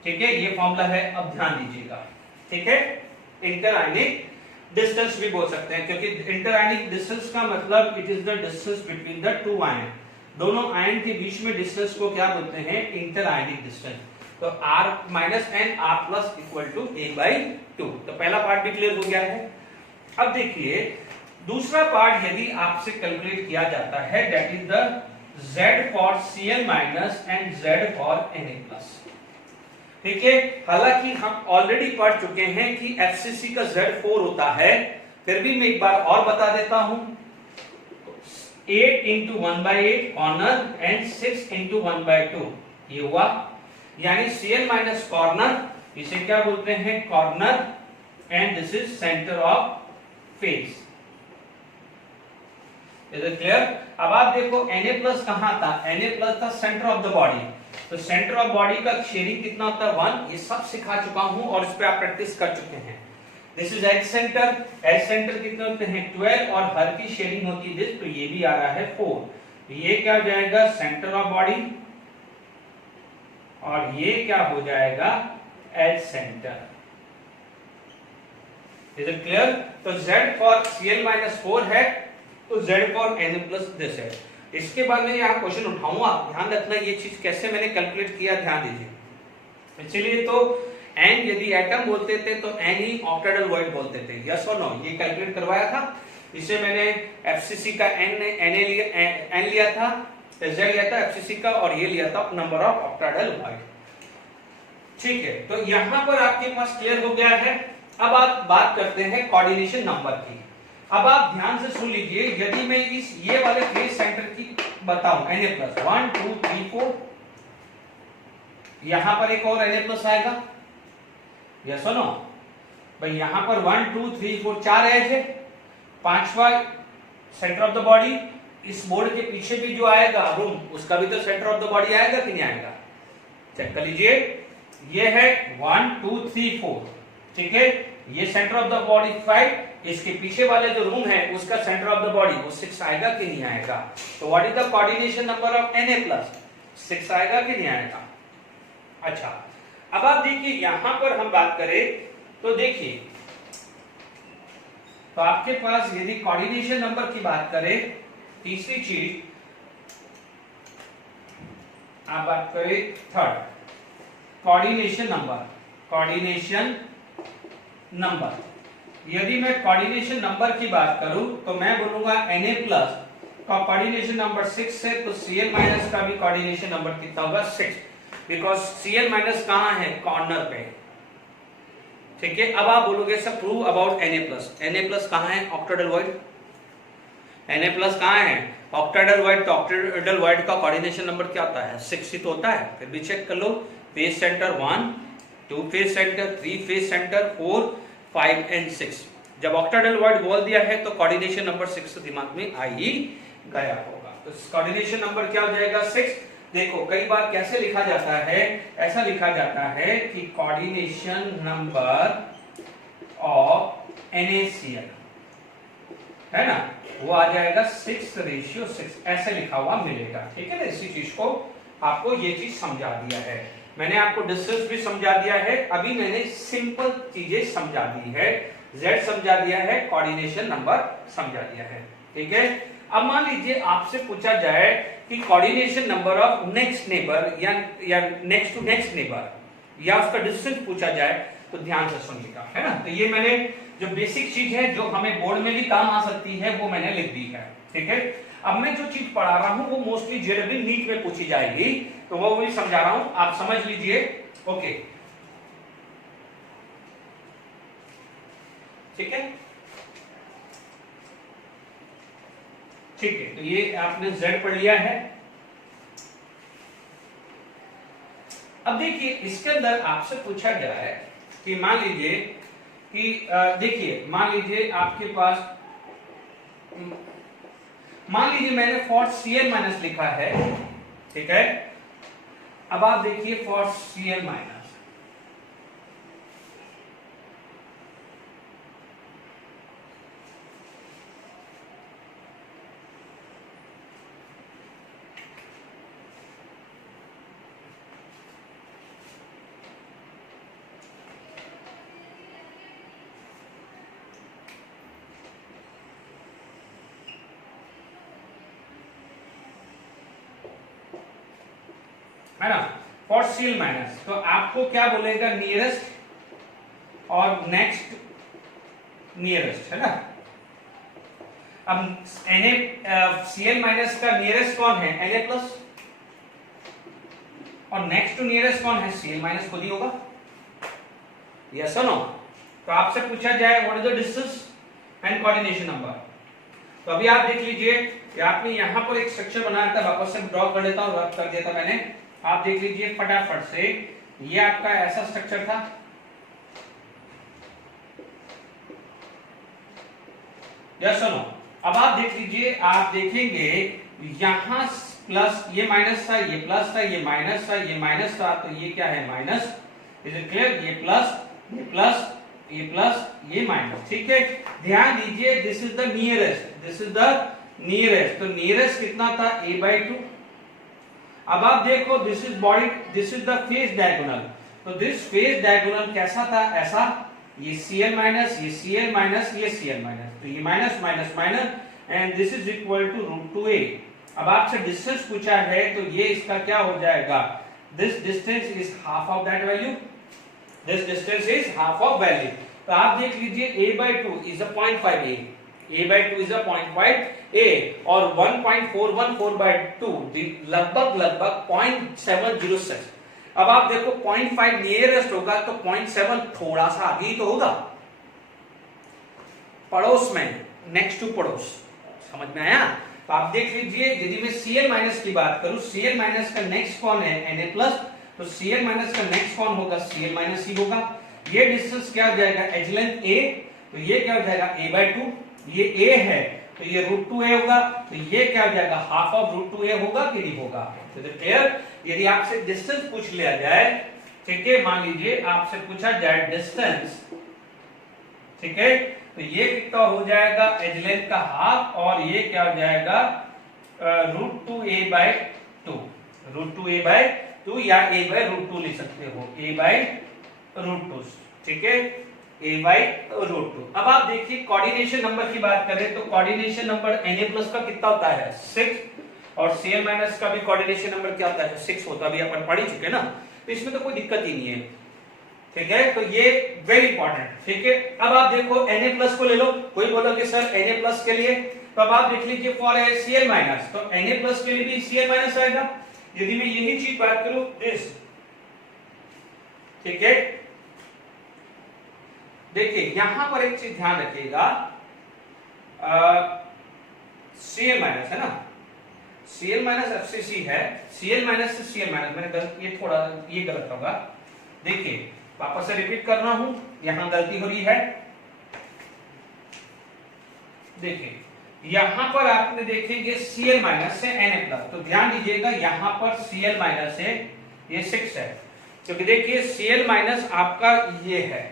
ठीक है। ये फॉर्मूला है, अब ध्यान दीजिएगा, ठीक है। इंटर आयनिक डिस्टेंस भी बोल सकते हैं, क्योंकि इंटर आयनिक डिस्टेंस का मतलब it is the distance between the two ion. दोनों आयन के बीच में डिस्टेंस को क्या बोलते हैं, इंटर आयनिक डिस्टेंस। तो R minus and R plus equal to A/2। तो पहला पार्ट भी क्लियर हो गया है। अब देखिए दूसरा पार्ट यदि आपसे कैलकुलेट किया जाता है, that is the Z for Cl minus and Z for Na plus, ठीक है। हालांकि हम ऑलरेडी पढ़ चुके हैं कि FCC का Z4 होता है, फिर भी मैं एक बार और बता देता हूं। 8 इंटू 1/8 कॉर्नर एंड 6 इंटू 1/2 ये हुआ, यानी Cl माइनस कॉर्नर, इसे क्या बोलते हैं, corner, and this is centre of face. Is it clear? अब आप देखो Na प्लस कहां था, Na प्लस था सेंटर ऑफ द बॉडी। तो सेंटर ऑफ बॉडी का शेयरिंग कितना होता है, 1। ये सब सिखा चुका हूं और इस पे आप प्रैक्टिस कर चुके हैं। This is edge centre, edge centre कितने होते हैं, 12, और हर की शेयरिंग होती है दिस, तो ये भी आ रहा है 4। तो ये क्या हो जाएगा, सेंटर ऑफ बॉडी, और ये क्या हो जाएगा, edge centre. Is it clear? तो Z फॉर Cl माइनस 4 है, तो Z for Na plus this है। इसके बाद में यहाँ क्वेश्चन उठाऊंगा, ध्यान रखना ये चीज कैसे मैंने कैलकुलेट किया, ध्यान दीजिए। इसलिए तो N यदि एटम बोलते थे तो N ही ऑक्टेडल वॉइड बोलते थे, यस और नो, ये कैलकुलेट करवाया था। इसे मैंने FCC का N लिया था, Z लिया था FCC का, और ये लिया था नंबर ऑफ ऑक्टेडल वॉइड, ठीक है। तो यहां पर आपके पास क्लियर हो गया है। अब आप बात करते हैं कोऑर्डिनेशन नंबर की। अब आप ध्यान से सुन लीजिए, यदि मैं इस ये वाले फेस सेंटर की बताऊं Na प्लस 1 2 3 4, यहां पर एक और Na प्लस आएगा, यस और नो भाई। यहां पर 1 2 3 4 4 एज है, पांचवा सेंटर ऑफ द बॉडी। इस बोर्ड के पीछे भी जो आएगा रूम, उसका भी तो सेंटर ऑफ द बॉडी आएगा कि नहीं आएगा, चेक कर लीजिए। ये है 1 2 3 4, ठीक है। ये सेंटर ऑफ द बॉडी 5, इसके पीछे वाले जो रूम है उसका सेंटर ऑफ द बॉडी वो 6 आएगा कि नहीं आएगा। तो what is the coordination number of Na plus, 6 आएगा कि नहीं आएगा। अच्छा, अब आप देखिए यहां पर हम बात करें तो देखिए, तो आपके पास यदि कोऑर्डिनेशन नंबर की बात करें, तीसरी चीज आप बात करें third, coordination number. Coordination number, यदि मैं कोऑर्डिनेशन नंबर की बात करूं तो मैं बोलूंगा Na प्लस का कोऑर्डिनेशन नंबर 6 है, तो Cl माइनस का भी कोऑर्डिनेशन नंबर कितना होगा, 6, बिकॉज Cl माइनस कहां है, कॉर्नर पे, ठीक है। अब आप बोलोगे sir prove about Na plus. Na plus कहां है, ऑक्टेडल वॉइड। Na प्लस कहां है, ऑक्टेडल वॉइड। तो ऑक्टेडल वॉइड का कोऑर्डिनेशन नंबर क्या होता है, 6 ही तो होता है। फिर भी चेक कर लो, face centre 1 2 face centre 3 face centre 4 5 and 6। जब ऑक्टेडल वॉइड बोल दिया है तो कोऑर्डिनेशन नंबर 6 दिमाग में आ ही गया होगा। तो कोऑर्डिनेशन नंबर क्या हो जाएगा, 6। देखो कई बार कैसे लिखा जाता है, ऐसा लिखा जाता है कि कोऑर्डिनेशन नंबर ऑफ NaCl है ना, वो आ जाएगा 6:6, ऐसे लिखा हुआ मिलेगा, ठीक है ना। इसी चीज को आपको ये चीज समझा दिया है। मैंने आपको डिस्टेंस भी समझा दिया है, अभी मैंने सिंपल चीजें समझा दी है, z समझा दिया है, कोऑर्डिनेशन नंबर समझा दिया है, ठीक है। अब मान लीजिए आपसे पूछा जाए कि coordination number of next neighbour या नेक्स्ट टू नेक्स्ट नेबर या उसका डिस्टेंस पूछा जाए तो ध्यान से सुनिएगा, है ना। तो ये मैंने जो बेसिक चीज है जो हमें बोर्ड में भी काम आ सकती है वो मैंने लिख दी है, ठीक है। अब मैं जो चीज पढ़ा रहा हूं वो मोस्टली जेआरएफ नीट में पूछी जाएगी, तो वो भी समझा रहा हूं, आप समझ लीजिए, ओके, ठीक है, ठीक है। तो ये आपने z पढ़ लिया है। अब देखिए इसके अंदर आपसे पूछा गया है कि मान लीजिए कि देखिए मान लीजिए आपके पास, मान लीजिए मैंने फॉर Cl माइनस लिखा है, ठीक है। अब आप देखिए फॉर Cl माइनस, है ना, फॉर Cl माइनस, तो आपको क्या बोलेगा, नियरेस्ट और नेक्स्ट नियरेस्ट, है ना। अब Cl माइनस का नियरेस्ट कौन है, Na प्लस, और नेक्स्ट टू नियरेस्ट कौन है, Cl माइनस खुद ही होगा, यस और नो। तो आपसे पूछा जाए what is the distance and coordination number, तो अभी आप देख लीजिए कि आपने यहां पर एक स्ट्रक्चर बनाया था, वापस से ड्रॉ कर लेता हूं, रब कर दिया था मैंने, आप देख लीजिए फटाफट से, ये आपका ऐसा स्ट्रक्चर था, यस और नो। अब आप देख लीजिए, आप देखेंगे यहां प्लस, ये माइनस था, ये प्लस था, ये माइनस था, ये माइनस था, तो ये क्या है, माइनस, इज इट क्लियर, ये प्लस, ये प्लस, ये प्लस, ये माइनस, ठीक है। ध्यान दीजिए this is the nearest, this is the nearest, तो नियरेस्ट कितना था, a/2। अब आप देखो this is body, this is the face diagonal, तो दिस फेस डायगोनल कैसा था, ऐसा, ये Cl माइनस, ये Cl माइनस, ये Cl माइनस, तो ये minus minus minus, and this is equal to √2a। अब आपसे डिस्टेंस पूछा है तो ये इसका क्या हो जाएगा, this distance is half of that value, this distance is half of value. तो आप देख लीजिए a/2 is a 0.5a, a/2 is a 0.5a, और 1.414/2 लगभग 0.706। अब आप देखो 0.5 नियरेस्ट होगा तो 0.7 थोड़ा सा आगे ही तो होगा, पड़ोस में, नेक्स्ट टू पड़ोस, समझ में आया। तो आप देख लीजिए यदि मैं Cl माइनस की बात करूं, Cl माइनस का नेक्स्ट कौन है, Na प्लस, तो Cl माइनस का नेक्स्ट कौन होगा, Cl माइनस ही होगा। ये डिस्टेंस क्या हो जाएगा, एज लेंथ a, तो ये क्या हो जाएगा, a/2, ये a है तो ये √2a होगा, तो ये क्या हो जाएगा, हाफ ऑफ √2a होगा कि नहीं होगा। तो क्लियर, यदि आपसे डिस्टेंस पूछ लिया जाए, ठीक है, मान लीजिए आपसे पूछा जाए डिस्टेंस, ठीक है, तो ये कितना हो जाएगा, एज लेंथ का हाफ, और ये क्या हो जाएगा, √2a/2, √2a/2 या a/√2 लिख सकते हो, a/√2, ठीक है, a/√2। अब आप देखिए कोऑर्डिनेशन नंबर की बात करें तो कोऑर्डिनेशन नंबर Na प्लस का कितना होता है, 6, और Cl माइनस का भी कोऑर्डिनेशन नंबर क्या होता है, 6 होता है, अभी अपन पढ़ ही चुके ना, तो इसमें तो कोई दिक्कत ही नहीं है, ठीक है। तो ये वेरी इंपॉर्टेंट, ठीक है। अब आप देखो Na प्लस को ले लो, कोई बोलोगे सर Na प्लस के लिए, तो अब आप देख लीजिए फॉर Cl माइनस, तो Na प्लस के लिए भी Cl माइनस आएगा। यदि मैं यही चीज बात करूं दिस, ठीक है, देखिए यहां पर एक चीज ध्यान रखिएगा, Cl माइनस है ना, Cl माइनस FCC है, Cl माइनस से Cl माइनस, मैंने गलत, ये थोड़ा ये गलत होगा, देखिए वापस से रिपीट कर रहा हूं, यहां गलती हो रही है, देखिए यहां पर आपने देखेंगे Cl माइनस से Na प्लस, तो ध्यान दीजिएगा यहां पर Cl माइनस से ये 6 है, क्योंकि देखिए Cl माइनस आपका ये है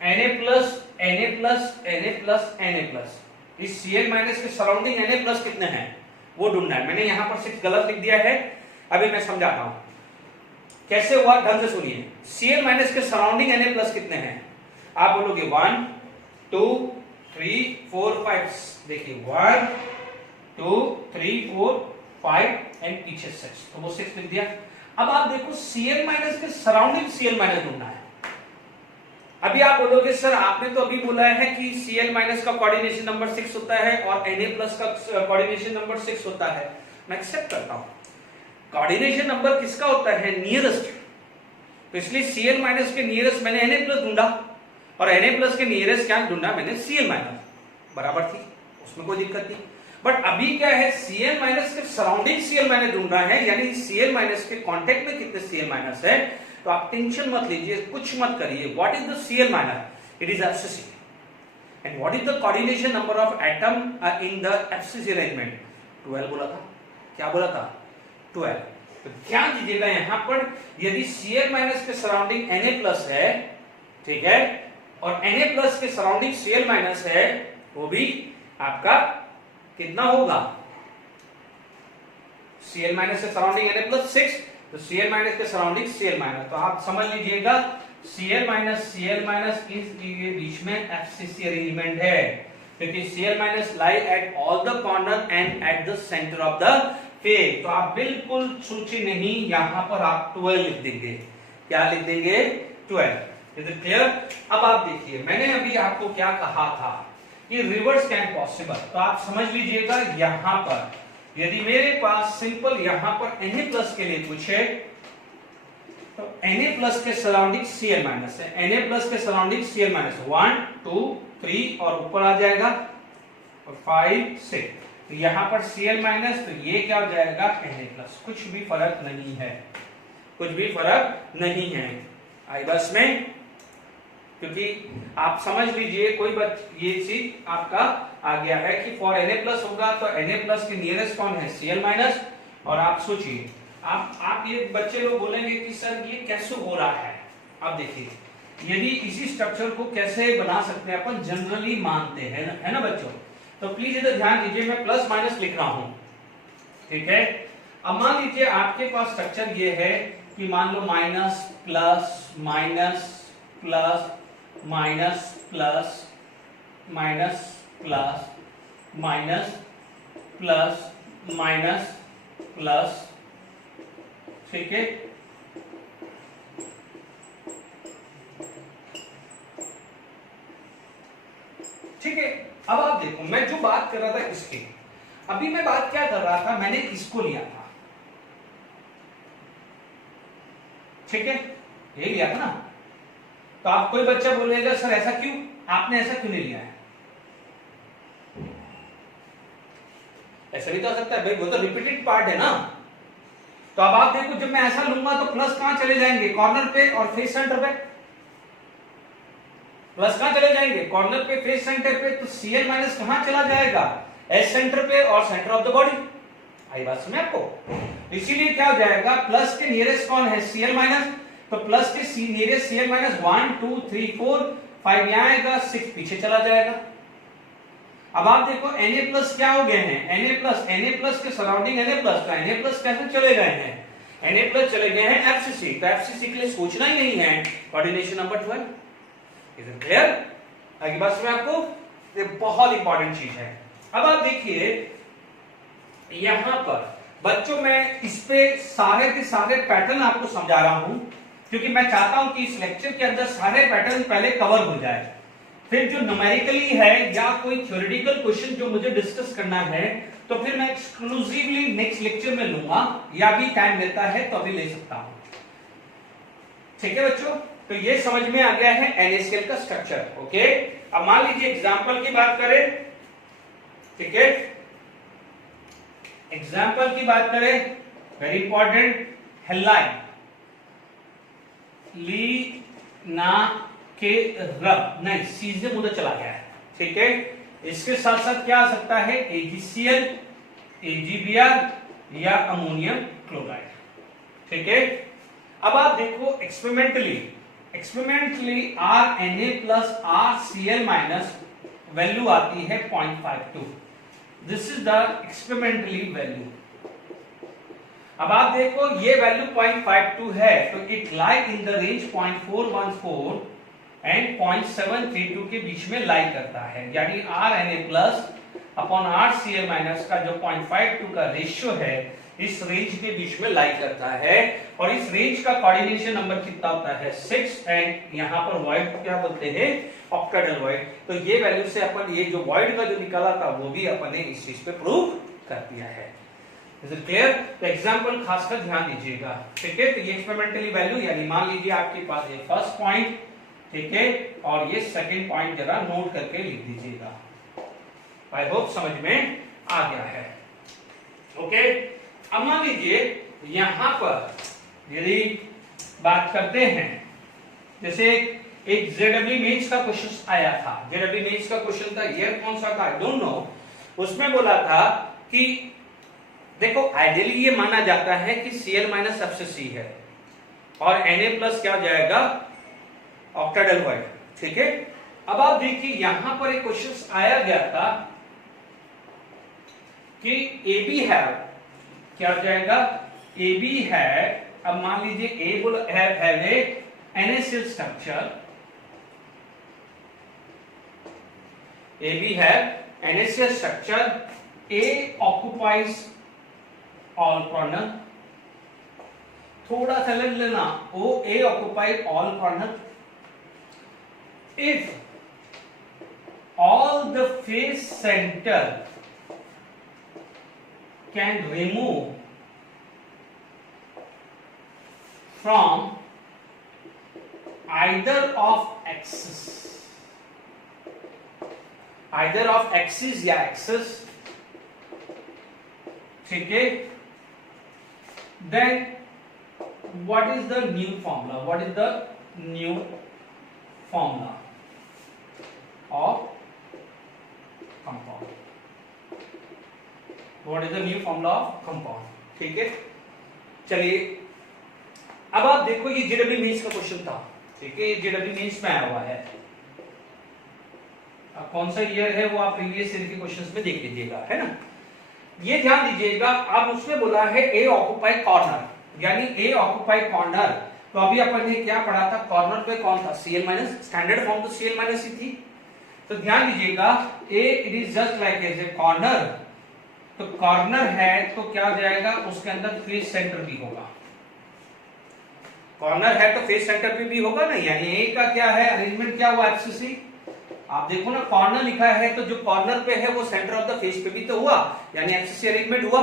Na plus Na plus Na plus Na plus, इस Cl माइनस के सराउंडिंग Na प्लस कितने हैं वो ढूंढना है। मैंने यहां पर 6 गलत लिख दिया है, अभी मैं समझाता हूं, कैसे हुआ ढंग से सुनिए। Cl माइनस के सराउंडिंग Na प्लस कितने हैं? आप बोलोगे 1 2 3 4 5, देखिए 1 2 3 4 5 एंड पीछे 6, तो वो 6 लिख दिया। अब आप देखो Cl माइनस के सराउंडिंग Cl माइनस ढूंढना है। अभी आप बोलोगे सर आपने तो अभी बोला है कि Cl माइनस का कोऑर्डिनेशन नंबर 6 होता है और Na प्लस का कोऑर्डिनेशन नंबर 6 होता है। मैं एक्सेप्ट करता हूं, कोऑर्डिनेशन नंबर किसका होता है? नियरेस्ट। तो इसलिए Cl माइनस के नियरेस्ट मैंने Na प्लस ढूंढा और Na प्लस के नियरेस्ट क्या ढूंढा मैंने? Cl माइनस, बराबर थी, उसमें कोई दिक्कत नहीं। बट अभी क्या है, Cl माइनस के सराउंडिंग Cl मैंने ढूंढना है, यानी Cl माइनस के कांटेक्ट में कितने Cl माइनस है। तो आप टेंशन मत लीजिए, कुछ मत करिए। What is the Cl minus? It is FCC। And what is the coordination number of atom in the FCC arrangement? 12 बोला था। क्या बोला था? 12। तो ध्यान दीजिएगा यहां पर, यदि Cl माइनस के सराउंडिंग Na प्लस है, ठीक है, और Na प्लस के सराउंडिंग Cl माइनस है, वो भी आपका कितना होगा? Cl माइनस के सराउंडिंग Na प्लस 6, तो Cl माइनस के सराउंडिंग Cl माइनस, तो आप समझ लीजिएगा Cl माइनस के बीच में FCC अरेंजमेंट है, क्योंकि Cl minus lie at all the corner and at the centre of the face. तो आप बिल्कुल सोचिए नहीं, यहां पर आप 12 लिख देंगे। क्या लिख देंगे? 12। Is it clear? अब आप देखिए, मैंने अभी आपको क्या कहा था कि रिवर्स कैन पॉसिबल। तो आप समझ लीजिएगा यहां पर यदि मेरे पास सिंपल यहां पर Na प्लस के लिए पूछे, तो Na प्लस के सराउंडिंग Cl माइनस है, Na प्लस के सराउंडिंग Cl माइनस 1 2 3 और ऊपर आ जाएगा और 5 6, तो यहां पर Cl माइनस, तो ये क्या हो जाएगा? Na plus. कुछ भी फर्क नहीं है, कुछ भी फर्क नहीं है। आई बस में, क्योंकि आप समझ लीजिए कोई ये चीज आपका आ गया है कि फॉर Na प्लस होगा तो Na प्लस के नियरेस्ट कौन है? Cl minus. और आप सोचिए, आप ये बच्चे लोग बोलेंगे कि सर ये कैसे हो रहा है। अब देखिए, यदि इसी स्ट्रक्चर को कैसे बना सकते हैं अपन, जनरली मानते हैं, है ना बच्चों? तो प्लीज इधर ध्यान दीजिए, मैं प्लस माइनस लिख रहा हूं, ठीक है। अब मान लीजिए आपके पास स्ट्रक्चर ये है कि मान लो minus plus minus plus minus plus minus plus minus plus minus plus, ठीक है। ठीक है, अब आप देखो, मैं जो बात कर रहा था इसके, अभी मैं बात क्या कर रहा था, मैंने इसको लिया था, ठीक है, ये लिया था ना। तो आप कोई बच्चा बोलेगा सर ऐसा क्यों, आपने ऐसा क्यों नहीं लिया है? ऐसा भी तो हो सकता है भाई, वो तो रिपीटेड पार्ट है ना। तो अब आप देखो, जब मैं ऐसा लूंगा तो प्लस कहां चले जाएंगे? कॉर्नर पे और फेस सेंटर पे। प्लस कहां चले जाएंगे? कॉर्नर पे, फेस सेंटर पे। तो Cl माइनस कहां चला जाएगा? एस सेंटर पे और सेंटर ऑफ द बॉडी। आई बात समझ आपको? इसीलिए क्या हो जाएगा, प्लस के नियरेस्ट कौन है? Cl minus. तो प्लस के नियरेस्ट Cl माइनस 1 2 3 4 5 यहां आएगा, 6 पीछे चला जाएगा। अब आप देखो Na प्लस क्या हो गए हैं? Na प्लस के सराउंडिंग Na प्लस, तो Na प्लस कैसे चले गए हैं? Na प्लस चले गए हैं FCC। तो FCC के लिए सोचना ही नहीं है, coordination number 12। Is it clear? आगे बात में आपको, ये बहुत इंपॉर्टेंट चीज है। अब आप देखिए यहां पर बच्चों, मैं इस पे सारे के सारे पैटर्न आपको समझा रहा हूं, क्योंकि मैं चाहता हूं कि इस लेक्चर के अंदर सारे पैटर्न पहले कवर हो जाए, फिर जो न्यूमेरिकली है या कोई थ्योरेटिकल क्वेश्चन जो मुझे डिस्कस करना है, तो फिर मैं एक्सक्लूसिवली नेक्स्ट लेक्चर में लूंगा, या भी टाइम लेता है तो अभी ले सकता हूं। ठीक है बच्चों, तो ये समझ में आ गया है NaCl का स्ट्रक्चर। ओके, अब मान लीजिए एग्जांपल की बात करें, ठीक है, एग्जांपल की बात करें, वेरी इंपॉर्टेंट, हेलाइन ली ना के रब, नहीं सीधे मुझे चला गया है, ठीक है। इसके साथ साथ क्या आ सकता है? AgCl, AgBr या अमोनियम क्लोराइड, ठीक है। अब आप देखो experimentally RNa plus RCl minus value आती है 0.52। This is the experimentally value. अब आप देखो ये वैल्यू 0.52 है, तो it lie in the range 0.414 and 0.732 के बीच में लाई करता है, यानी RNA plus upon RCl minus का जो 0.52 का रेशियो है इस रेंज के बीच में लाई करता है। और इस रेंज का कोऑर्डिनेशन नंबर कितना होता है 6, एंड यहाँ पर वॉइड क्या बोलते हैं ऑक्टाहेड्रल वॉइड। तो ये वैल्यू से अपन ये जो वॉइड का जो निकाला था वो भी अपन ने इस चीज पे प्रूव कर दिया है। Is it clear? तो एग्जांपल खासकर ध्यान दीजिएगा, ठीक है। तो ये एक्सपेरिमेंटली वैल्यू, यानी मान लीजिए आपके पास ये फर्स्ट पॉइंट, ठीक है, और ये सेकंड पॉइंट जरा नोट करके लिख दीजिएगा। आई होप समझ में आ गया है। ओके, अब मान लीजिए यहां पर यदि बात करते हैं, जैसे एक जेडब्ल्यू मेंस का क्वेश्चन आया था, जेडब्ल्यू मेंस का क्वेश्चन था, ईयर कौन सा था आई डोंट नो, उसमें बोला था कि देखो आइडियली ये माना जाता है कि Cl माइनस FCC है और Na प्लस क्या हो जाएगा ऑक्टाहेड्रल वॉइड, ठीक है। अब आप देखिए यहां पर एक क्वेश्चन आया गया था कि AB है, क्या हो जाएगा AB है। अब मान लीजिए A will have a NaCl structure, AB है NaCl structure, A occupies all corner, थोड़ा सा लग लेना A occupy all corner if all the face center can remove from either of axis या axis, ठीक है, then what is the new formula of compound? What is the new formula of compound? ठीक है, चलिए अब आप देखो ये जेडब्ल्यू मेंस का क्वेश्चन था, ठीक है, ये जेडब्ल्यू मेंस में आया हुआ है। अब कौन सा ईयर है वो आप प्रीवियस ईयर के क्वेश्चंस में देख लीजिएगा, है ना। ये ध्यान दीजिएगा, अब उसमें बोला है A ऑक्युपाई कॉर्नर, यानी A ऑक्युपाई कॉर्नर। तो अभी अपन ने क्या पढ़ा था, कॉर्नर पे कौन था Cl माइनस, स्टैंडर्ड फॉर्म तो Cl माइनस ही थी। तो ध्यान दीजिएगा A it is just like as a corner, तो कॉर्नर है तो क्या हो जाएगा उसके अंदर फेस सेंटर भी होगा, कॉर्नर है तो फेस सेंटर पे भी होगा ना, यानी A का क्या है अरेंजमेंट, क्या हुआ FCC। आप देखो ना कॉर्नर लिखा है तो जो कॉर्नर पे है वो सेंटर ऑफ द फेस पे भी तो हुआ, यानी FCC अरेंजमेंट हुआ।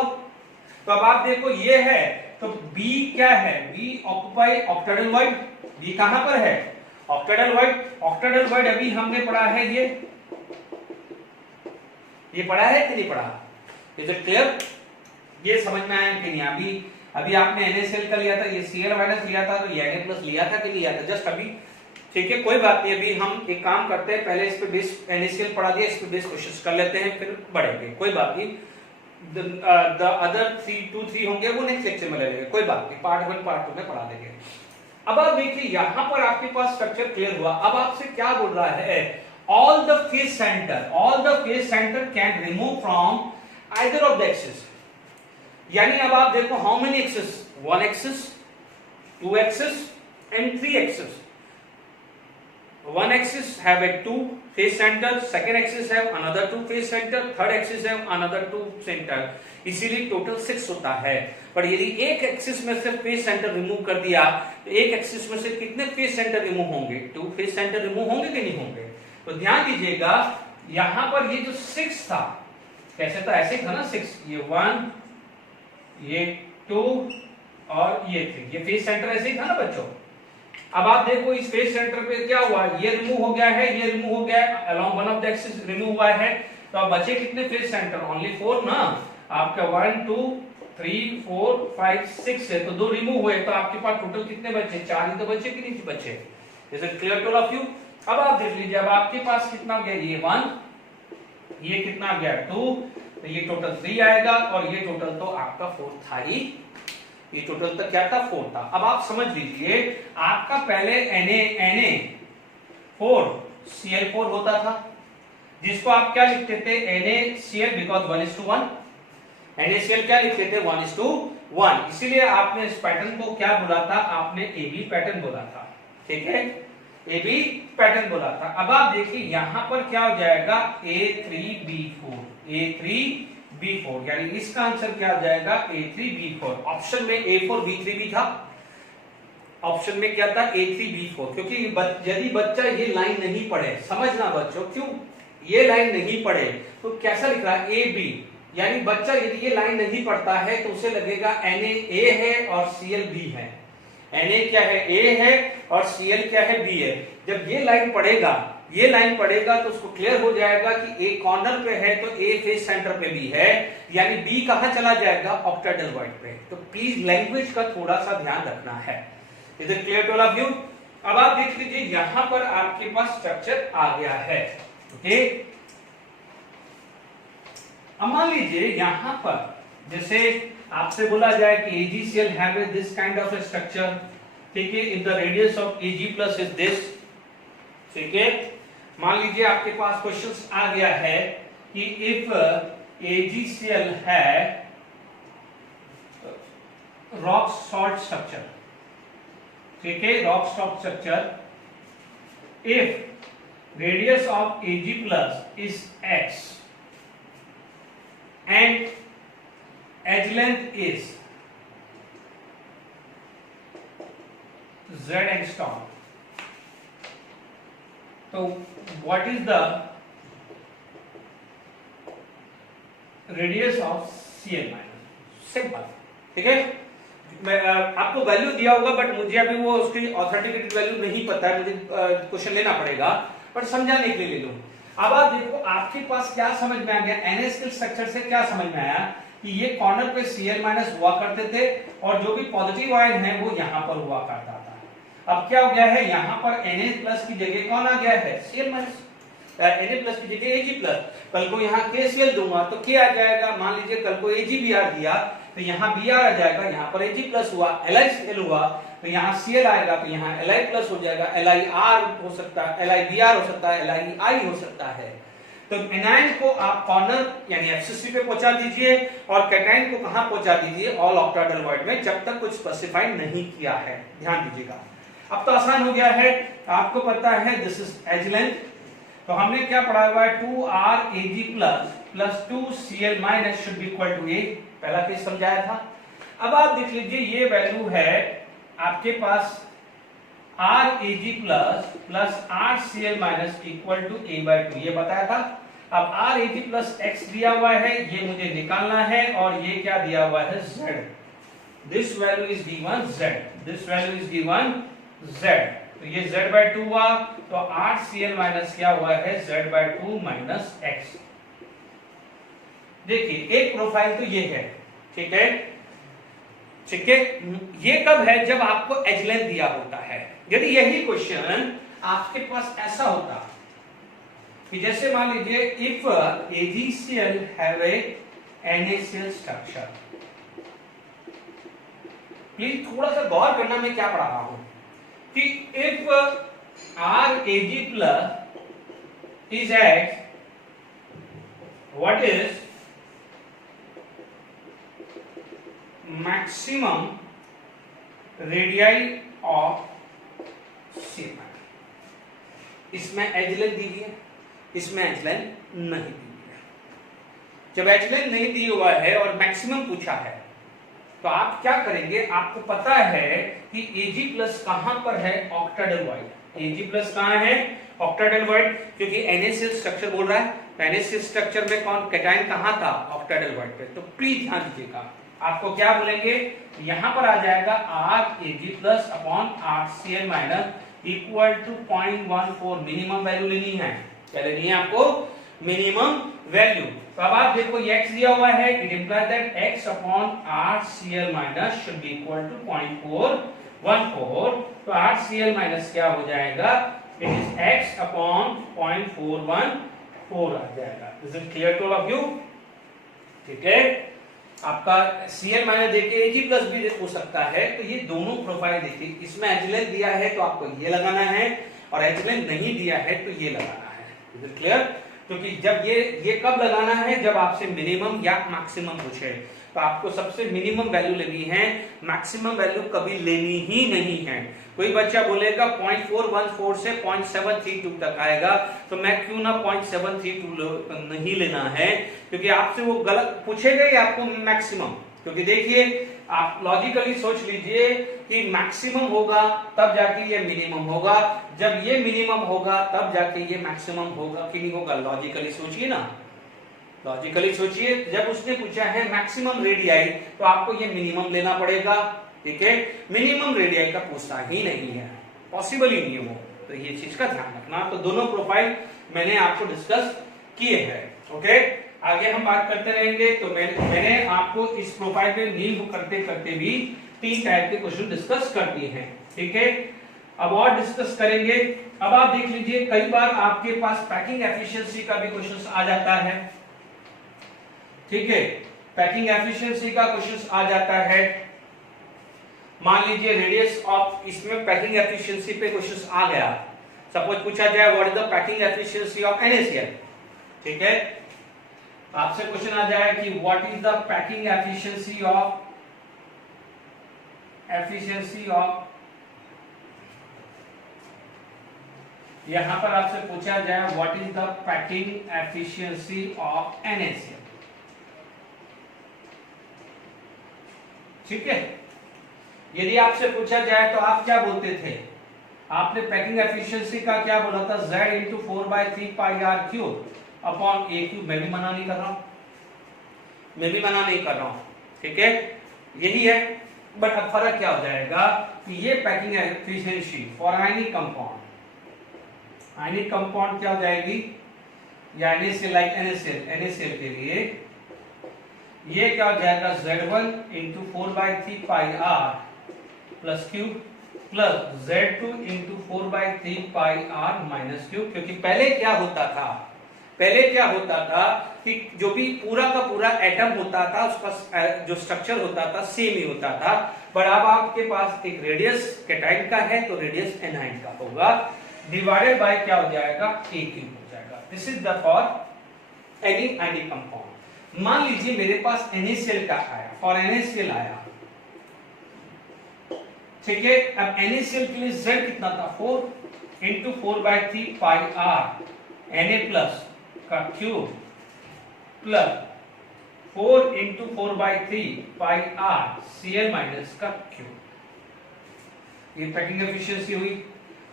तो अब आप देखो ये है तो B क्या है, B occupy octahedral void, B कहां पर है ऑक्टाहेड्रल वॉइड। ऑक्टाहेड्रल वॉइड अभी हमने पढ़ा है, ये पढ़ा है कि नहीं पढ़ा, इज इट क्लियर? ये समझ में आया कि नहीं? अभी आपने NaCl का लिया था, ये Cl माइनस लिया था, तो ये Na प्लस लिया था कि नहीं लिया था, जस्ट अभी, ठीक है, कोई बात नहीं। अभी हम एक काम करते हैं, पहले इस पे बेस NaCl पढ़ा दिया, इस पे बेस क्वेश्चंस कर लेते हैं, फिर बढ़ेंगे, कोई बात नहीं। द अदर 2-3 होंगे वो नेक्स्ट लेक्चर में ले लेंगे, कोई बात नहीं, पार्ट 1 पार्ट 2 में पढ़ा देंगे। अब आप देखिए यहां पर आपके पास स्ट्रक्चर क्लियर हुआ। अब आपसे क्या बोल रहा है, all the face centre can remove from either of the axis, यानी अब आप देखो how many axis, 1 axis, 2 axis and 3 axis. One axis have a 2 face center, second axis have another 2 face center, third axis have another 2 center, इसीलिए total 6 होता है। पर यदि एक एक्सिस में से फेस सेंटर रिमूव कर दिया तो एक एक्सिस में से कितने फेस सेंटर रिमूव होंगे, 2 फेस सेंटर रिमूव होंगे कि नहीं होंगे। तो ध्यान दीजिएगा यहां पर ये जो 6 था, कैसे था, ऐसे था ना 6, ये 1, ये 2 और ये 3, ये फेस सेंटर ऐसे ही था ना बच्चों। अब आप देखो इस फेस सेंटर पे क्या हुआ, ये रिमूव हो गया है, ये रिमूव हो गया है, along one of the axis remove हुआ है, तो अब बचे कितने फेस सेंटर, ओनली 4 ना। आपका 1 2 3 4 5 6 है, तो 2 रिमूव हुए, तो आपके पास टोटल कितने बचे, 4 ही तो बचे कि नहीं बचे। Is it clear to all of you? अब आप देख लीजिए, अब आपके पास कितना गया, ये 1, ये कितना गया 2, तो ये टोटल 3 आएगा, और ये टोटल तो आपका 4 था ही, ये टोटल तक क्या था 4 था। अब आप समझ लीजिए आपका पहले Na4 Cl4 होता था, जिसको आप क्या लिखते थे NaCl, बिकॉज 1:1, NaCl क्या लिखते थे 1:1, इसीलिए आपने इस पैटर्न को क्या बोला था, आपने AB पैटर्न बोला था, ठीक है, AB पैटर्न बोला था। अब आप देखिए यहां पर क्या हो जाएगा A3B4, A3B4, यानी इसका आंसर क्या हो जाएगा A3B4। ऑप्शन में A4B3 भी था, ऑप्शन में क्या था A3B4, क्योंकि यदि बच्चा ये लाइन नहीं पढ़े, समझना बच्चों, क्यों ये लाइन नहीं पढ़े तो कैसा लिख रहा है AB, यानी बच्चा यदि ये लाइन नहीं पढ़ता है तो उसे लगेगा Na A है और Cl B है, Na क्या है A है और Cl क्या है B है। जब ये लाइन पढ़ेगा तो उसको क्लियर हो जाएगा कि A कॉर्नर पे है तो A फेस सेंटर पे भी है, यानी B कहां चला जाएगा ऑक्टाहेड्रल वॉइड पे। तो प्लीज लैंग्वेज का थोड़ा सा ध्यान रखना है। Is it clear to all of you? अब आप देख लीजिए यहां पर आपके पास स्ट्रक्चर आ गया है, ओके। अब मान लीजिए यहां पर जैसे आपसे बोला जाए कि AgCl have this kind of structure, ठीक है, if the radius of Ag plus is this, ठीक है। मान लीजिए आपके पास क्वेश्चंस आ गया है कि इफ AgCl है रॉक सॉल्ट स्ट्रक्चर, ठीक है, rock salt structure, if radius of Ag plus is x and edge length is z angstrom, तो what is the radius of Cl minus, simple, ठीक है। मैं आपको वैल्यू दिया होगा बट मुझे अभी वो उसकी ऑथेंटिकेटेड वैल्यू नहीं पता है, मुझे क्वेश्चन लेना पड़ेगा, बट समझाने के लिए ले लूं। अब आप देखो आपके पास क्या समझ में आ गया, NaCl स्ट्रक्चर से क्या समझ में आया कि ये कॉर्नर पे Cl माइनस हुआ करते थे और जो भी पॉजिटिव आयन है वो यहां पर हुआ करता था। अब क्या हो गया है, यहां पर Na प्लस की जगह कौन आ गया है Cl माइनस, Na प्लस की जगह Ag प्लस, कल को यहाँ KCl दूंगा तो क्या आ जाएगा, मान लीजिए कल को AgBr दिया तो यहाँ Br आ जाएगा, यहाँ पर Ag प्लस हुआ, LiCl हुआ तो यहाँ Cl आएगा तो यहाँ Li प्लस हो जाएगा, LiR हो सकता है, LiBr हो सकता है, LiI हो सकता है। तो एनायन को आप कॉर्नर यानी FCC पे पहुंचा दीजिए और कैटायन को कहां पहुंचा दीजिए, ऑल ऑक्टाहेड्रल वॉइड में, जब तक कुछ स्पेसिफाई नहीं किया है, ध्यान दीजिएगा। अब तो आसान हो गया है, आपको पता है दिस इज एज लेंथ, तो हमने क्या पढ़ा हुआ है 2R Ag plus 2 Cl minus should be equal to A, पहला केस समझाया था। अब आप देख लीजिए ये वैल्यू है आपके पास R Ag plus R Cl minus equal to A/2, ये बताया था। अब R Ag प्लस x दिया हुआ है, ये मुझे निकालना है, और ये क्या दिया हुआ है Z, this value is given Z, this value is given Z, तो ये Z/2 हुआ, तो R Cl माइनस क्या हुआ है Z/2 माइनस x। देखिए एक प्रोफाइल तो ये है, ठीक है, ठीक है। ये कब है, जब आपको एज लेंथ दिया होता है। यदि यही क्वेश्चन आपके पास ऐसा होता कि जैसे मान लीजिए if AgCl have a NaCl structure, please थोड़ा सा गौर करना मैं क्या पढ़ा रहा हूं, कि if R Ag plus is at what is maximum radii of cement, इसमें एज लेंथ दी है, इसमें एज लेंथ नहीं दी है। जब एज लेंथ नहीं दी हुआ है और मैक्सिमम पूछा है तो आप क्या करेंगे, आपको पता है कि Ag प्लस कहां पर है ऑक्टाहेड्रल वॉइड, Ag प्लस कहां है ऑक्टाहेड्रल वॉइड, क्योंकि NaCl स्ट्रक्चर बोल रहा है, NaCl स्ट्रक्चर में कौन कैटायन कहां था ऑक्टाहेड्रल वॉइड पे। तो प्लीज ध्यान दीजिएगा, आपको क्या बोलेंगे, यहां पर आ जाएगा R Ag plus upon R Cl minus equal to 0.14, minimum value लेनी है, क्या लेनी है आपको, मिनिमम वैल्यू। तो अब आप देखो ये x दिया हुआ है, it implies that x upon R Cl minus should be equal to 0.414, तो R Cl माइनस क्या हो जाएगा, इट इज x अपॉन 0.414 आ जाएगा। Is it clear to all of you? ठीक है, आपका Cl माइनस देके Ag प्लस भी हो सकता है, तो ये दोनों प्रोफाइल देखिए, इसमें एज लेंथ दिया है तो आपको ये लगाना है, और एज लेंथ नहीं दिया है तो ये लगाना है। Is it clear? क्योंकि जब ये कब लगाना है, जब आपसे मिनिमम या मैक्सिमम पूछे, तो आपको सबसे मिनिमम वैल्यू लेनी है, मैक्सिमम वैल्यू कभी लेनी ही नहीं है। कोई बच्चा बोलेगा 0.414 से 0.732 तक आएगा, तो मैं क्यों ना 0.732 नहीं लेना है, क्योंकि आपसे वो गलत पूछेगा ही आपको मैक्सिमम। क्योंकि देखिए आप लॉजिकली सोच लीजिए कि मैक्सिमम होगा तब जाके ये मिनिमम होगा, जब ये मिनिमम होगा तब जाके ये मैक्सिमम होगा कि नहीं होगा। लॉजिकली सोचिए ना, लॉजिकली सोचिए, जब उसने पूछा है मैक्सिमम रेडियाई तो आपको ये मिनिमम लेना पड़ेगा, ठीक है। मिनिमम रेडियाई का पूछता ही नहीं है, पॉसिबल ही नहीं है वो, तो ये चीज का ध्यान रखना। तो दोनों प्रोफाइल मैंने आपको डिस्कस किए हैं, ओके। आगे हम बात करते रहेंगे। तो मैंने आपको इस प्रोफाइल पे नील करते करते भी 3 टाइप के क्वेश्चन डिस्कस कर दिए हैं, ठीक है। अब और डिस्कस करेंगे। अब आप देख लीजिए, कई बार आपके पास पैकिंग एफिशिएंसी का भी क्वेश्चन आ जाता है, ठीक है। पैकिंग एफिशिएंसी का क्वेश्चन आ जाता है। मान लीजिए रेडियस ऑफ, इसमें पैकिंग एफिशिएंसी पे क्वेश्चन आ गया। सपोज पूछा जाए what is the packing efficiency of NaCl, ठीक है। आपसे क्वेश्चन आ जाए कि what is the packing efficiency of यहां पर आपसे पूछा जाए what is the packing efficiency of NaCl, ठीक है। यदि आपसे पूछा जाए तो आप क्या बोलते थे, आपने पैकिंग एफिशिएंसी का क्या बोला था, Z into 4/3 pi R cube upon A cube. मैं भी मना नहीं कर रहा हूं, ठीक है, यही है। बट अब फर्क क्या हो जाएगा कि ये packing efficiency for ionic compound क्या हो जाएगी, या NaCl लाइक NaCl के लिए ये क्या हो जाएगा, Z1 into 4/3 pi R plus cube plus Z2 into 4/3 pi R minus cube. क्योंकि पहले क्या होता था कि जो भी पूरा का पूरा एटम होता था उसका जो स्ट्रक्चर होता था सेम ही होता था, पर अब आपके पास एक रेडियस कैटाइन का है तो रेडियस एनाइन का होगा, डिवाइडेड बाय क्या हो जाएगा, ए क्यूब हो जाएगा। This is the for any ionic compound. मान लीजिए मेरे पास NaCl का आया, फॉर NaCl आया, ठीक है। अब NaCl के लिए Z कितना था, 4 into 4/3 pi r Na plus का cube plus 4 into 4/3 pi r Cl minus का क्यूब। ये पैकिंग एफिशिएंसी हुई।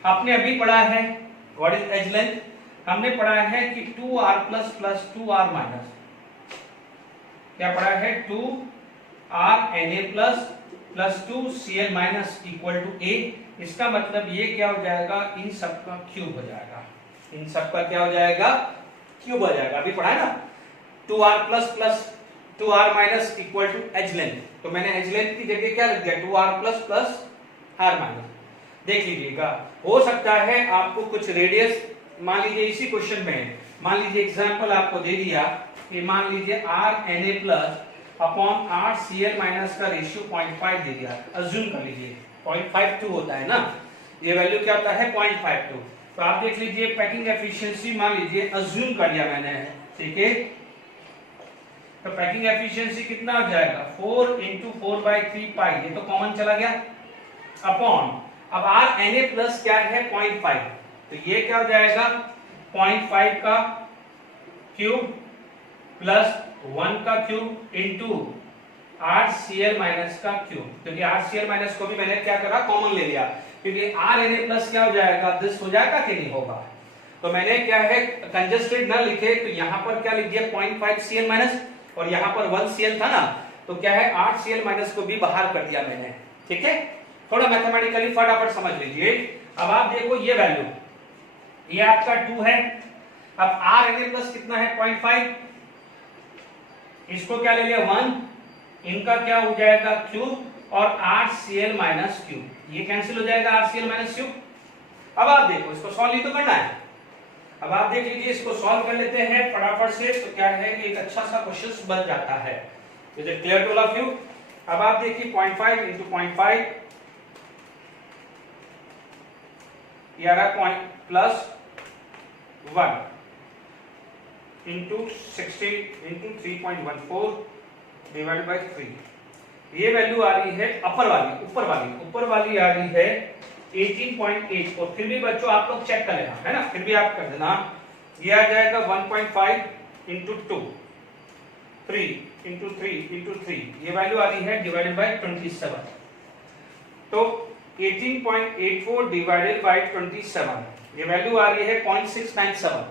आपने अभी पढ़ा है व्हाट इज एज लेंथ, हमने पढ़ा है कि 2r plus plus 2r minus, क्या पढ़ा है, 2r Na plus plus 2Cl minus equal to A। इसका मतलब ये क्या हो जाएगा, इन सब का क्यूब हो जाएगा, इन सब का क्या हो जाएगा, क्यूब हो जाएगा। अभी पढ़ा है ना, 2r plus plus 2r minus equal to edge length, तो मैंने एज लेंथ की जगह क्या लिख दिया, 2r plus plus r minus. देख लीजिएगा, हो सकता है आपको कुछ रेडियस, मान लीजिए इसी क्वेश्चन में, मान लीजिए एग्जांपल आपको दे दिया कि मान लीजिए R Na plus upon RCl minus का रेशियो 0.5 दे दिया, अज्यूम कर लीजिए 0.52 होता है ना, ये वैल्यू क्या होता है 0.52। तो आप देख लीजिए पैकिंग एफिशिएंसी मान लीजिए अज्यूम कर लिया मैंने, ठीक है। तो पैकिंग एफिशिएंसी कितना हो जाएगा, 4 इंटू 4/3 पाई, ये तो कॉमन चला गया, अपॉन अब Na प्लस क्या है 0.5, तो ये क्या हो जाएगा 0.5 का क्यूब प्लस 1 का क्यूब इंटू RCl माइनस का क्यूब। क्योंकि RCl माइनस को भी मैंने क्या करा, कॉमन ले लिया, क्योंकि RNA प्लस क्या हो जाएगा, दिस हो जाएगा कि नहीं होगा। तो मैंने क्या है कंजस्टेड ना लिखे, तो यहां पर क्या लिख दिया 0.5 Cl माइनस, और यहां पर 1 Cl था ना, तो क्या है 8 Cl माइनस को भी बाहर कर दिया मैंने, ठीक है। थोड़ा मैथमेटिकली फटाफट समझ लीजिए। अब आप देखो ये वैल्यू, ये आपका 2 है, अब RNA प्लस कितना है 0.5, इसको क्या ले लिया 1, इनका क्या हो जाएगा क्यूब, और RCl माइनस क्यूब, ये कैंसिल हो जाएगा RCl माइनस क्यूब। अब आप देखो इसको सॉल्व ही तो करना है, अब आप देख लीजिए इसको सॉल्व कर लेते हैं फटाफट से, तो क्या है एक अच्छा सा क्वेश्चन बन जाता है। Is it clear to all of you. अब आप देखिए 0.5 इंटू 0.5 ये आ रहा है plus 1, into 60 into 3.14 divide by 3। ये वैल्यू आ रही है ऊपर वाली आ रही है 18.84। फिर भी बच्चों आप लोग चेक कर लेना, है ना, फिर भी आप कर देना। ये आ जाएगा 1.5 इंटू 2, 3 इंटू 3, ये वैल्यू आ रही है डिवाइडेड बाई 27। तो 18.84 डिवाइडेड बाई 27, ये वैल्यू आ रही है 0.697।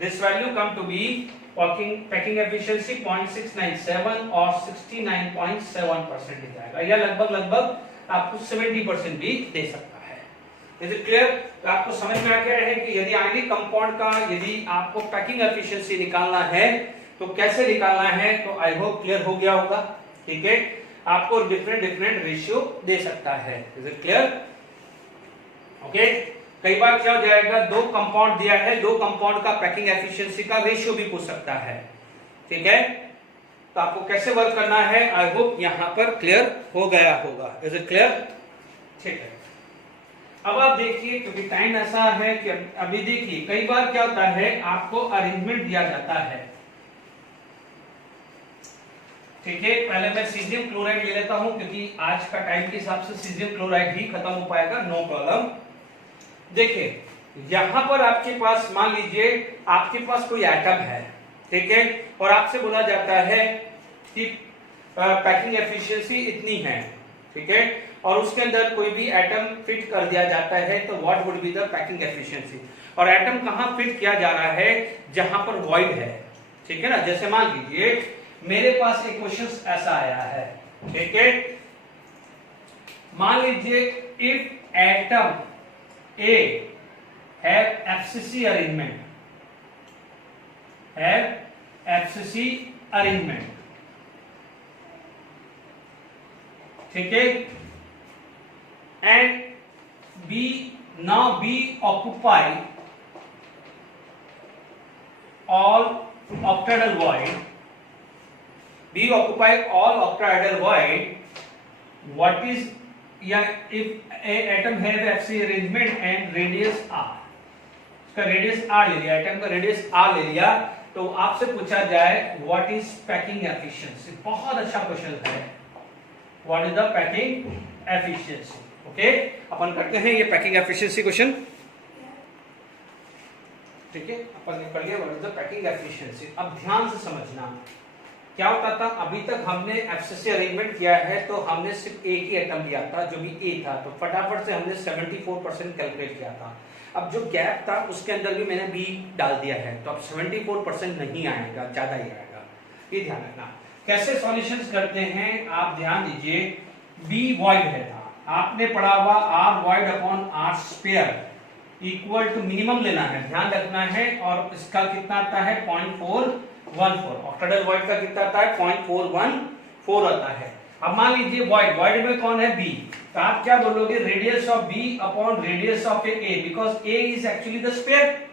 This value come to be packing efficiency 0.697 और 69.7% आएगा, या लगभग आपको 70% भी दे सकता है। Is it clear? तो आपको समझ में आ गया है कि यदि आयनिक कंपाउंड का यदि आपको पैकिंग एफिशिएंसी निकालना है तो कैसे निकालना है, तो आई होप क्लियर हो गया होगा। ठीक है, आपको डिफरेंट रेशियो दे सकता है। Is it clear? ओके, कई बार क्या हो जाएगा, दो कंपाउंड दिया है, दो कंपाउंड का पैकिंग एफिशिएंसी का रेशियो भी पूछ सकता है। ठीक है, तो आपको कैसे वर्क करना है, आई होप यहां पर क्लियर हो गया होगा। Is it clear? ठीक है, अब आप देखिए, क्योंकि टाइम ऐसा है कि अभी देखिए कई बार क्या होता है, आपको अरेंजमेंट दिया जाता है। ठीक है, पहले मैं सीजियम क्लोराइड ले लेता हूं, क्योंकि आज का टाइम के हिसाब से सीजियम क्लोराइड ही खत्म हो पाएगा, नो प्रॉब्लम। देखिए यहां पर आपके पास, मान लीजिए आपके पास कोई एटम है, ठीक है, और आपसे बोला जाता है कि पैकिंग एफिशिएंसी इतनी है, ठीक है, और उसके अंदर कोई भी एटम फिट कर दिया जाता है, तो what would be the packing efficiency. और एटम कहां फिट किया जा रहा है, जहां पर वॉइड है। ठीक है ना, जैसे मान लीजिए मेरे पास एक क्वेश्चन ऐसा आया है, ठीक है, मान लीजिए if atom A have FCC arrangement, ठीक है, and B occupy all octahedral void, what is, या if a atom has FC arrangement and radius r, इसका रेडियस r ले लिया, एटम का रेडियस r ले लिया, तो आपसे पूछा जाए व्हाट इज पैकिंग एफिशिएंसी। बहुत अच्छा क्वेश्चन है, what is the packing efficiency. Okay, अपन करते हैं ये पैकिंग एफिशिएंसी क्वेश्चन। ठीक है, अपन ने कर लिया what is the packing efficiency. अब ध्यान से समझना क्या होता था, अभी तक हमने एफसीसी अरेंजमेंट किया है तो हमने सिर्फ एक ही एटम लिया था जो भी ए था, तो फटाफट से हमने 74% कैलकुलेट किया था। अब जो गैप था उसके अंदर भी मैंने बी डाल दिया है, तो अब 74% नहीं आएगा, ज्यादा ही आएगा, ये ध्यान रखना। कैसे सॉल्यूशंस करते हैं आप ध्यान दीजिए। बी वॉइड है था, आपने पढ़ा हुआ R void upon R square equal to minimum लेना है, ध्यान रखना है, और इसका कितना आता है 0.414। ऑक्टेडल वॉइड का कितना आता है 0.414 आता है। अब मान लीजिए वॉइड में कौन है बी, तो आप क्या बोलोगे, radius of B upon radius of A, because A is actually the sphere,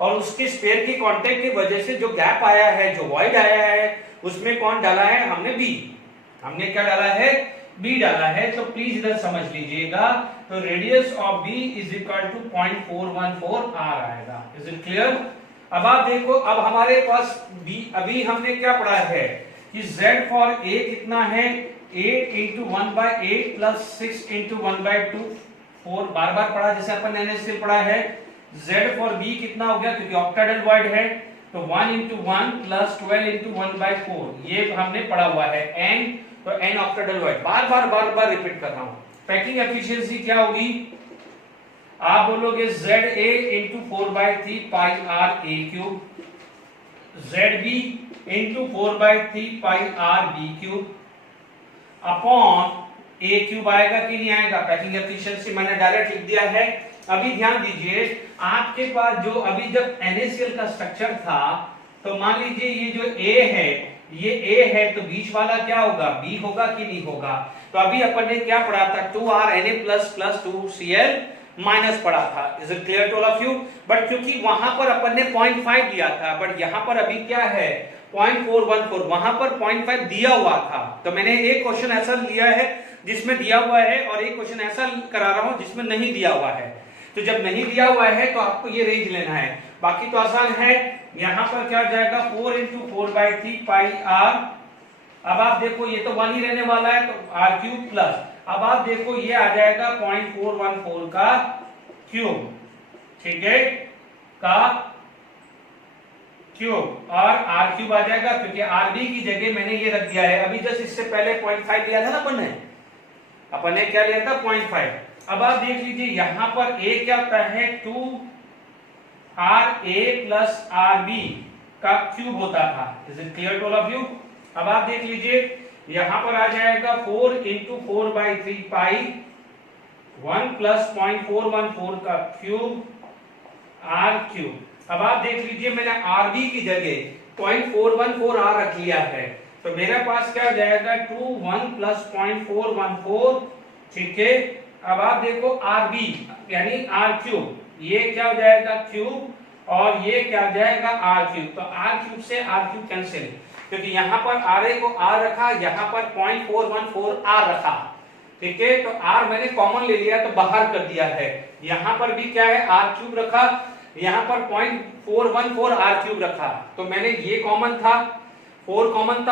और उसके स्फीयर की कांटेक्ट की वजह से जो गैप आया है, जो वॉइड आया है, उसमें कौन डाला है, हमने बी, हमने क्या डाला है, बी डाला है। तो प्लीज इधर समझ लीजिएगा, तो radius of B is equal to 0.414 r आएगा। Is it clear? अब आप देखो, अब हमारे पास बी, अभी हमने क्या पढ़ा है कि z फॉर a कितना है, 8 इंटू 1/8 प्लस 6 इंटू 1/2, 4 बार बार पढ़ा, जैसे अपन ने NaCl पढ़ा है। z फॉर b कितना हो गया, क्योंकि ऑक्टेडल वॉइड है, तो 1 इंटू 1 प्लस 12 इंटू 1/4, ये हमने पढ़ा हुआ है। n, तो n ऑक्टेडल वॉइड, बार बार रिपीट कर रहा हूं। पैकिंग एफिशिएंसी क्या होगी, आप बोलोगे ZA into 4/3 pi R A cube, ZB into 4/3 pi R B cube upon A cube आएगा कि नहीं आएगा। पैकिंग एफिशिएंसी मैंने डायरेक्ट लिख दिया है। अभी ध्यान दीजिए, आपके पास जो अभी जब NaCl का स्ट्रक्चर था, तो मान लीजिए ये जो A है, ये A है, तो बीच वाला क्या होगा, B होगा कि नहीं होगा। तो अभी अपन ने क्या पढ़ा था, 2RNA प्लस 2Cl माइनस पढ़ा था। Is it clear to all of you? But क्योंकि वहां पर अपन ने 0.5 दिया था, बट यहां पर अभी क्या है 0.414, वहां पर 0.5 दिया हुआ था। तो मैंने एक क्वेश्चन ऐसा लिया है जिसमें दिया हुआ है, और एक क्वेश्चन ऐसा करा रहा हूं जिसमें नहीं दिया हुआ है। तो जब नहीं दिया हुआ है तो आपको ये रेंज लेना है, बाकी तो आसान है। यहाँ पर क्या हो जाएगा 4 इंटू 4/3 पाई आर। अब आप देखो ये तो 1 ही रहने वाला है, तो आर क्यूब प्लस, अब आप देखो ये आ जाएगा 0.414 का क्यूब, ठीक है, का क्यूब, और आर क्यूब आ जाएगा क्योंकि आरबी की जगह मैंने ये रख दिया है। अभी जस्ट इससे पहले 0.5 लिया था ना अपन ने क्या लिया था 0.5। अब आप देख लीजिए यहाँ पर ए क्या होता है 2 R A plus R B का क्यूब होता था। Is it clear to all of you? अब आप देख लीजिए यहां पर आ जाएगा 4 इंटू 4/3 पाई 1 प्लस 0.414 का क्यूब आर क्यूब। अब आप देख लीजिए मैंने आर बी की जगह 0.414 आर रख लिया है, तो मेरे पास क्या हो जाएगा 2 1 प्लस 0.414, ठीक है। अब आप देखो आर बी यानी आर क्यूब, ये क्या हो जाएगा क्यूब और ये क्या हो जाएगा आर क्यूब, तो आर क्यूब से आर क्यूब कैंसिल, क्योंकि यहाँ पर आर ए को आर रखा, यहाँ पर 0.414 आर रखा, ठीक है। तो आर मैंने कॉमन ले लिया तो बाहर कर दिया है। यहाँ पर भी क्या है आर क्यूब रखा, यहाँ पर 0.414 आर क्यूब रखा, तो मैंने ये कॉमन था 4 कॉमन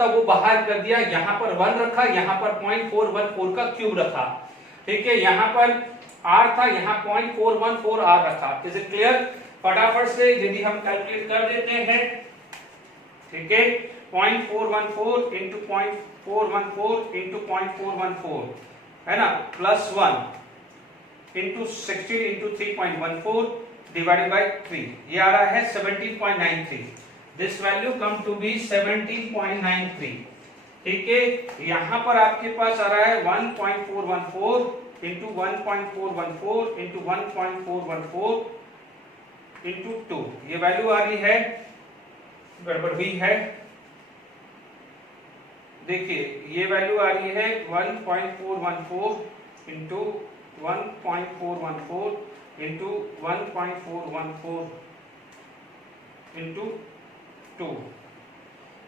था वो बाहर कर दिया, यहाँ पर 1 रखा, यहाँ पर 0.414 का क्यूब रखा, ठीक है। यहाँ पर आर था, यहाँ 0.414 आर रखा। Is it clear? फटाफट से यदि हम कैलकुलेट कर देते हैं, ठीक है, 0.414 इंटू 0.414 इंटू 0.414 है ना, plus 1 into 60 into 3.14 divided by 3, ये आ रहा है 17.93। This value come to be 17.93, ठीक है। यहां पर आपके पास आ रहा है 1.414 इंटू 1.414 इंटू 1.414 इंटू 2, ये वैल्यू आ रही है, गड़बड़ हुई है, देखिए ये वैल्यू आ रही है 1.414 इंटू 1.414 इंटू 1.414 इंटू 2,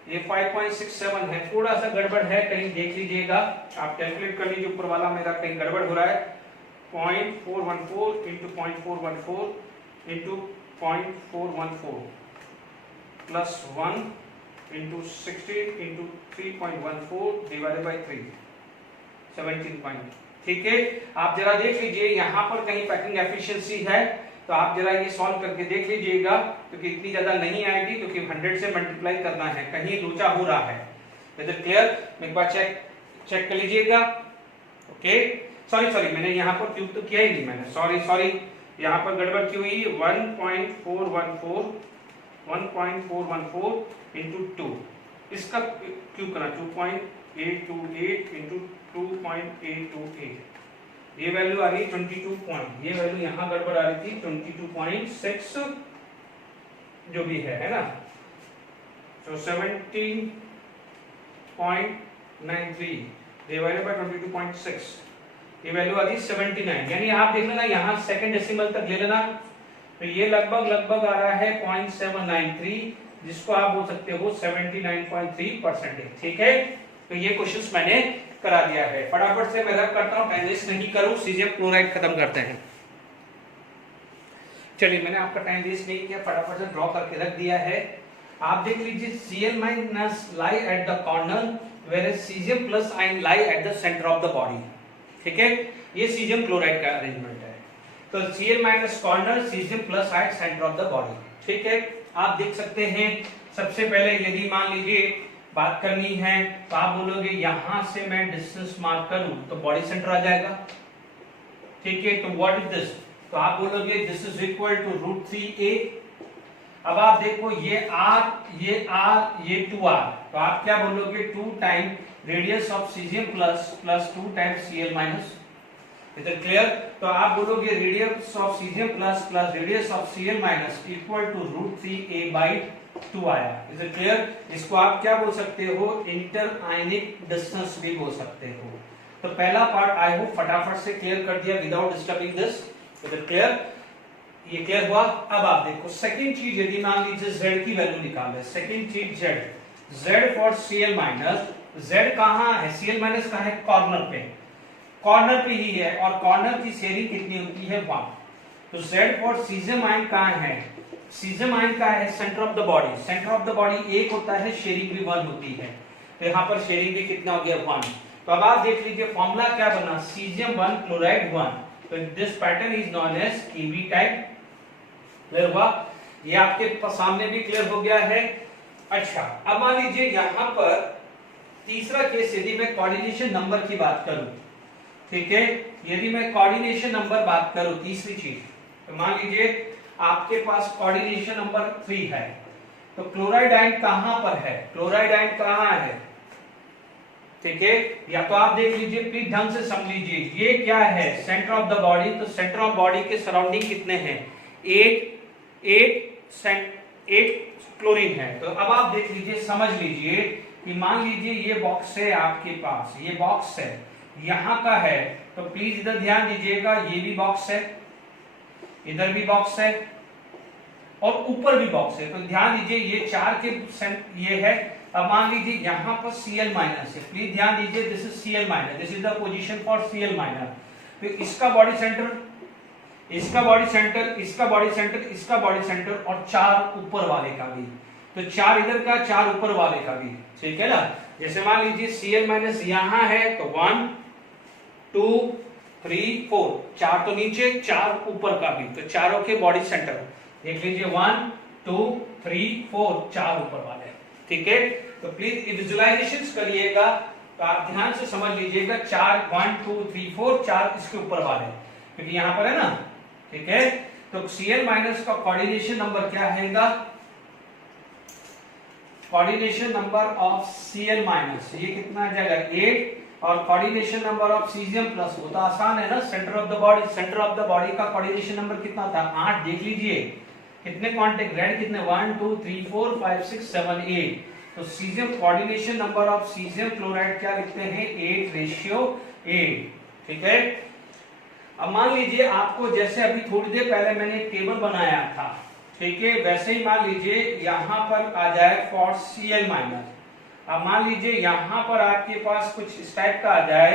ये 5.67 है, थोड़ा सा गड़बड़ है, कहीं देख लीजिएगा, आप कैलकुलेट कर लीजिए, ऊपर वाला मेरा कहीं गड़बड़ हो रहा है। 0.414 into 0.414 into 0.414 plus 1 into 60 into 3.14 divided by 3, 17 point, ठीक है। आप जरा देख लीजिए यहाँ पर कहीं पैकिंग एफिशिएंसी है, तो आप जरा ये सॉल्व करके देख लीजिएगा, क्योंकि इतनी ज्यादा नहीं आएगी, क्योंकि 100 से मल्टीप्लाई करना है, कहीं लोचा हो रहा है। Is it clear? एक बार चेक कर लीजिएगा। ओके, सॉरी मैंने यहाँ पर क्यूब तो किया ही नहीं मैंने, सॉरी यहाँ पर गड़बड़ क्यों हुई? 1.414 इंटू 2, इसका क्यूब करना 2.828 इंटू 2.828, ये वैल्यू आ रही है 22 पॉइंट, ये वैल्यू यहाँ गड़बड़ आ रही थी 22.6 जो भी है ना, तो 17.93 डिवाइडेड बाय 22.6, ये वैल्यू आ रही 79, यानी आप देख लेना यहाँ सेकंड डेसिमल तक ले लेना, तो ये लगभग आ रहा है 0.793, जिसको आप बोल सकते हो 79.3%, ठीक है। तो ये क्वेश्चंस मैंने करा दिया है। फटाफट से मैं रब करता हूं, टाइम वेस्ट नहीं करूं, सीजियम क्लोराइड खत्म करते हैं। चलिए, मैंने आपका टाइम वेस्ट नहीं किया, फटाफट से ड्रॉ करके रख दिया है। आप देख लीजिए Cl minus lie at the corner whereas caesium plus ion lie at the centre of the body, ठीक है। ये सीजियम क्लोराइड का अरेंजमेंट है, तो Cl minus corner, caesium plus ion centre of the body, ठीक है। आप देख सकते हैं, सबसे पहले यदि मान लीजिए बात करनी है तो आप बोलोगे यहां से मैं डिस्टेंस मार्क करूं तो बॉडी सेंटर आ जाएगा, ठीक है। तो व्हाट इज दिस? तो आप बोलोगे this is equal to √3a। अब आप देखो ये r, ये 2r, तो आप क्या बोलोगे 2 time radius of caesium plus 2 time Cl minus. Is it clear? तो आप बोलोगे radius of caesium plus radius of Cl minus equal to √3a by 2 आया। Is it clear? इसको आप क्या बोल सकते हो? इंटर आयनिक डिस्टेंस भी बोल सकते हो। तो पहला पार्ट आई होप फटाफट से क्लियर कर दिया without disturbing this. Is it clear? ये क्लियर हुआ? अब आप देखो सेकंड चीज, यदि मान लीजिए z की वैल्यू निकाले, सेकंड चीज z for Cl minus, z कहां है? Cl माइनस कहां है? कॉर्नर पे ही है, और कॉर्नर की शेयरिंग कितनी होती है? 1। तो z फॉर सीजियम आयन कहां है? सीजियम आयन का है centre of the body, centre of the body एक होता है, शेयरिंग भी 1 होती है, तो यहाँ पर शेयरिंग भी कितना हो गया 1। तो अब आप देख लीजिए फॉर्मूला क्या बना, सीजियम 1 क्लोराइड 1, तो this pattern is known as kiwi type. Clear हुआ, ये आपके सामने भी क्लियर हो गया है। अच्छा, अब मान लीजिए यहाँ पर तीसरा केस, यदि मैं कोऑर्डिनेशन नंबर की बात करूं, ठीक है, यदि मैं कोऑर्डिनेशन नंबर बात करूं, तीसरी चीज, तो मान लीजिए आपके पास कोऑर्डिनेशन नंबर 3 है, तो क्लोराइड आयन कहां पर है, क्लोराइड आयन कहां है, ठीक है, या तो आप देख लीजिए, प्लीज ढंग से समझ लीजिए, ये क्या है सेंटर ऑफ द बॉडी, तो सेंटर ऑफ बॉडी के सराउंडिंग कितने हैं, 8 क्लोरीन है। तो अब आप देख लीजिए, समझ लीजिए कि मान लीजिए ये बॉक्स है आपके पास, ये बॉक्स है, यहां का है, तो प्लीज इधर ध्यान दीजिएगा, ये भी बॉक्स है, इधर भी बॉक्स है और ऊपर भी बॉक्स है, तो ध्यान दीजिए ये 4 के ये है। अब मान लीजिए यहां पर Cl माइनस है, प्लीज ध्यान दीजिए, this is Cl minus, this is the position for Cl minus. तो इसका बॉडी सेंटर, इसका बॉडी सेंटर, इसका बॉडी सेंटर, इसका बॉडी सेंटर और 4 ऊपर वाले का भी, तो 4 इधर का, 4 ऊपर वाले का भी, ठीक है ना। जैसे मान लीजिए Cl माइनस यहां है, तो 1 2 3 4, 4 तो नीचे, 4 ऊपर का भी, तो चारों के बॉडी सेंटर देख लीजिए, 1 2 3 4, 4 ऊपर वाले, ठीक है। तो प्लीज विजुअलाइजेशन करिएगा, तो आप ध्यान से समझ लीजिएगा, 4 1 2 3 4, 4 इसके ऊपर वाले, क्योंकि यहां पर है ना, ठीक है। तो Cl माइनस का कोऑर्डिनेशन नंबर क्या आएगा, coordination number of Cl minus, ये कितना आ जाएगा 8, और coordination number of caesium plus, वो तो आसान है ना, centre of the body, centre of the body का कोऑर्डिनेशन नंबर कितना था 8, देख लीजिए कितने कांटेक्ट, रेड कितने 1 2 3 4 5 6 7 8, तो caesium coordination number of caesium chloride क्या लिखते हैं 8:8, ठीक है। अब मान लीजिए आपको, जैसे अभी थोड़ी देर पहले मैंने एक टेबल बनाया था, ठीक है, वैसे ही मान लीजिए यहां पर आ जाए फॉर Cl माइनस। अब मान लीजिए यहां पर आपके पास कुछ इस टाइप का आ जाए,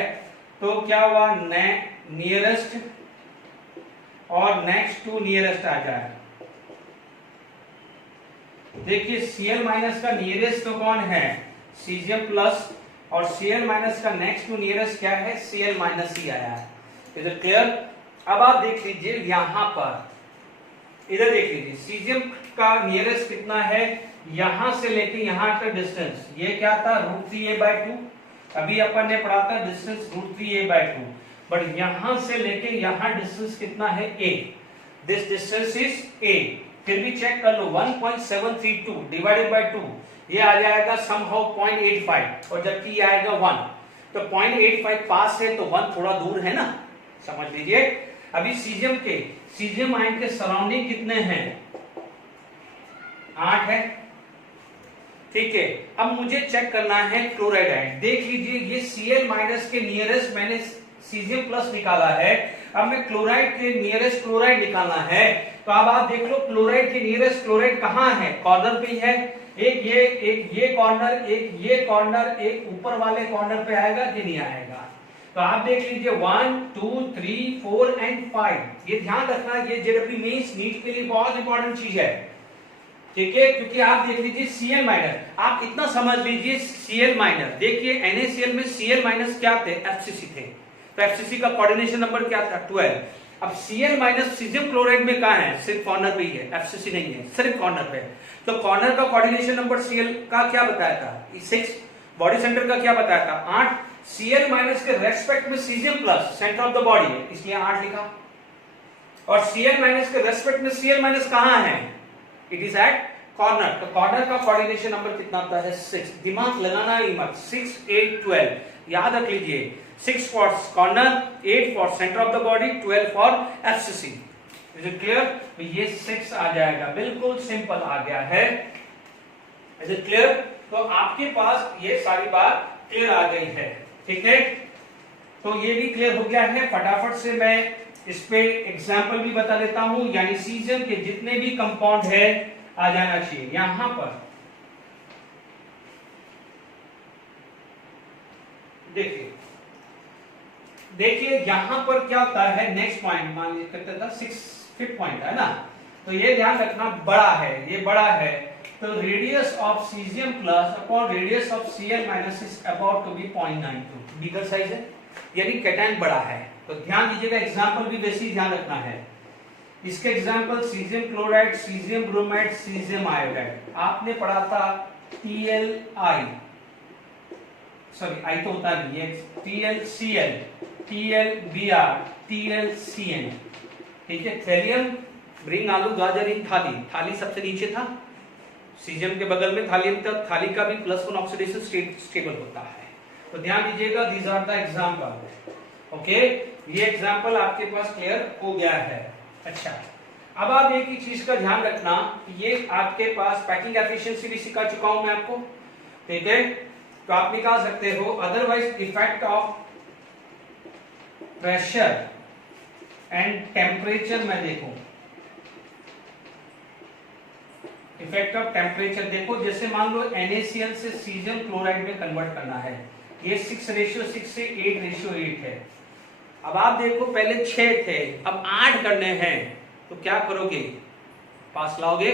तो क्या हुआ, नियरेस्ट और नेक्स्ट टू नियरेस्ट आ जाए। देखिए Cl माइनस का नियरेस्ट तो कौन है, सीजियम प्लस, और Cl माइनस का नेक्स्ट टू नियरेस्ट क्या है, Cl माइनस ही आया है। इधर क्लियर। अब आप देख लीजिए यहां पर, इधर देख लीजिए सीजियम का नियरेस्ट कितना है, यहां से लेके यहां का डिस्टेंस, ये क्या था √3a/2, अभी अपन ने पढ़ा था डिस्टेंस √3a/2, बट यहां से लेके यहां डिस्टेंस कितना है a, this distance is a। फिर भी चेक कर लो, 1.732 डिवाइडेड बाय 2, ये आ जाएगा समहाउ 0.85, और जबकि ये आएगा 1, तो 0.85 पास है, तो 1 थोड़ा दूर है ना, समझ लीजिए। अभी सीजियम आयन के सराउंडिंग कितने हैं, 8 है, ठीक है। अब मुझे चेक करना है क्लोराइड आयन, देख लीजिए ये Cl माइनस के नियरेस्ट मैंने सीजियम प्लस निकाला है, अब मैं क्लोराइड के नियरेस्ट क्लोराइड निकालना है, तो अब आप देख लो क्लोराइड के नियरेस्ट क्लोराइड कहां है, कॉर्नर पे है, एक ये कॉर्नर, एक ये कॉर्नर, एक ऊपर वाले कॉर्नर पे आएगा कि नहीं आएगा। तो आप देख लीजिए 1 2 3 4 एंड 5, ये ध्यान रखना, ये जेडब्ल्यू मेंस नीट के लिए बहुत इंपॉर्टेंट चीज है, ठीक है, क्योंकि आप देख लीजिए Cl माइनस, आप इतना समझ लीजिए Cl माइनस, देखिए NaCl में Cl माइनस क्या थे, FCC थे, तो FCC का कोऑर्डिनेशन नंबर क्या था 12। अब Cl माइनस सीजियम क्लोराइड में कहां है, सिर्फ कॉर्नर पे ही है, FCC नहीं है, सिर्फ कॉर्नर पे, तो कॉर्नर का कोऑर्डिनेशन नंबर Cl का क्या बताया था 6, बॉडी सेंटर का क्या बताया था 8, Cl माइनस के रेस्पेक्ट में caesium plus centre of the body है, इसलिए 8 लिखा, और Cl माइनस के रेस्पेक्ट में Cl माइनस कहां है, इट इज एट कॉर्नर, तो कॉर्नर का कोऑर्डिनेशन नंबर कितना आता है 6, दिमाग लगाना ही मत, 6 8 12 याद रख लीजिए, 6 for corner, 8 for centre of the body, 12 for FCC, is it clear. तो ये 6 आ जाएगा, बिल्कुल सिंपल आ गया है, इज इट क्लियर। तो आपके पास ये सारी बात क्लियर आ गई है, ठीक है, तो ये भी क्लियर हो गया है। फटाफट से मैं इस पे एग्जाम्पल भी बता देता हूं, यानी सीजन के जितने भी कंपाउंड है आ जाना चाहिए यहां पर। देखिए यहां पर क्या होता है, नेक्स्ट पॉइंट मान लीजिए करते था 6 5th पॉइंट है ना, तो ये ध्यान रखना बड़ा है, ये बड़ा है, तो radius of caesium plus upon radius of Cl minus is about to be 0.92, bigger size है, यानी कैटायन बड़ा है। तो ध्यान दीजिएगा, एग्जांपल भी वैसे ही ध्यान रखना है। इसके example caesium chloride, caesium bromide, caesium iodide. आपने पढ़ा था TLI, सॉरी आई तो होता नहीं है, TLCl, TLBr, TLCN, ठीक है। थैलियम ब्रिंग आलू गाजर इन थाली, थाली सबसे नीचे था, सीजियम के बगल में थालियम था, थाली का भी +1 ऑक्सीडेशन स्टेबल होता है। तो ध्यान दीजिएगा, these are the example. Okay, ये एग्जांपल आपके पास क्लियर हो गया है। अच्छा, अब आप एक ही चीज का ध्यान रखना, ये आपके पास पैकिंग एफिशिएंसी भी सिखा चुका हूं मैं आपको, ठीक है। तो आप निकाल सकते हो, otherwise effect of pressure and temperature में देखो, इफेक्ट ऑफ टेम्परेचर देखो, जैसे मान लो NaCl से सीजियम क्लोराइड में कन्वर्ट करना है, ये 6:6 से 8:8 है। अब आप देखो, पहले 6 थे, अब 8 करने हैं, तो क्या करोगे, पास लाओगे।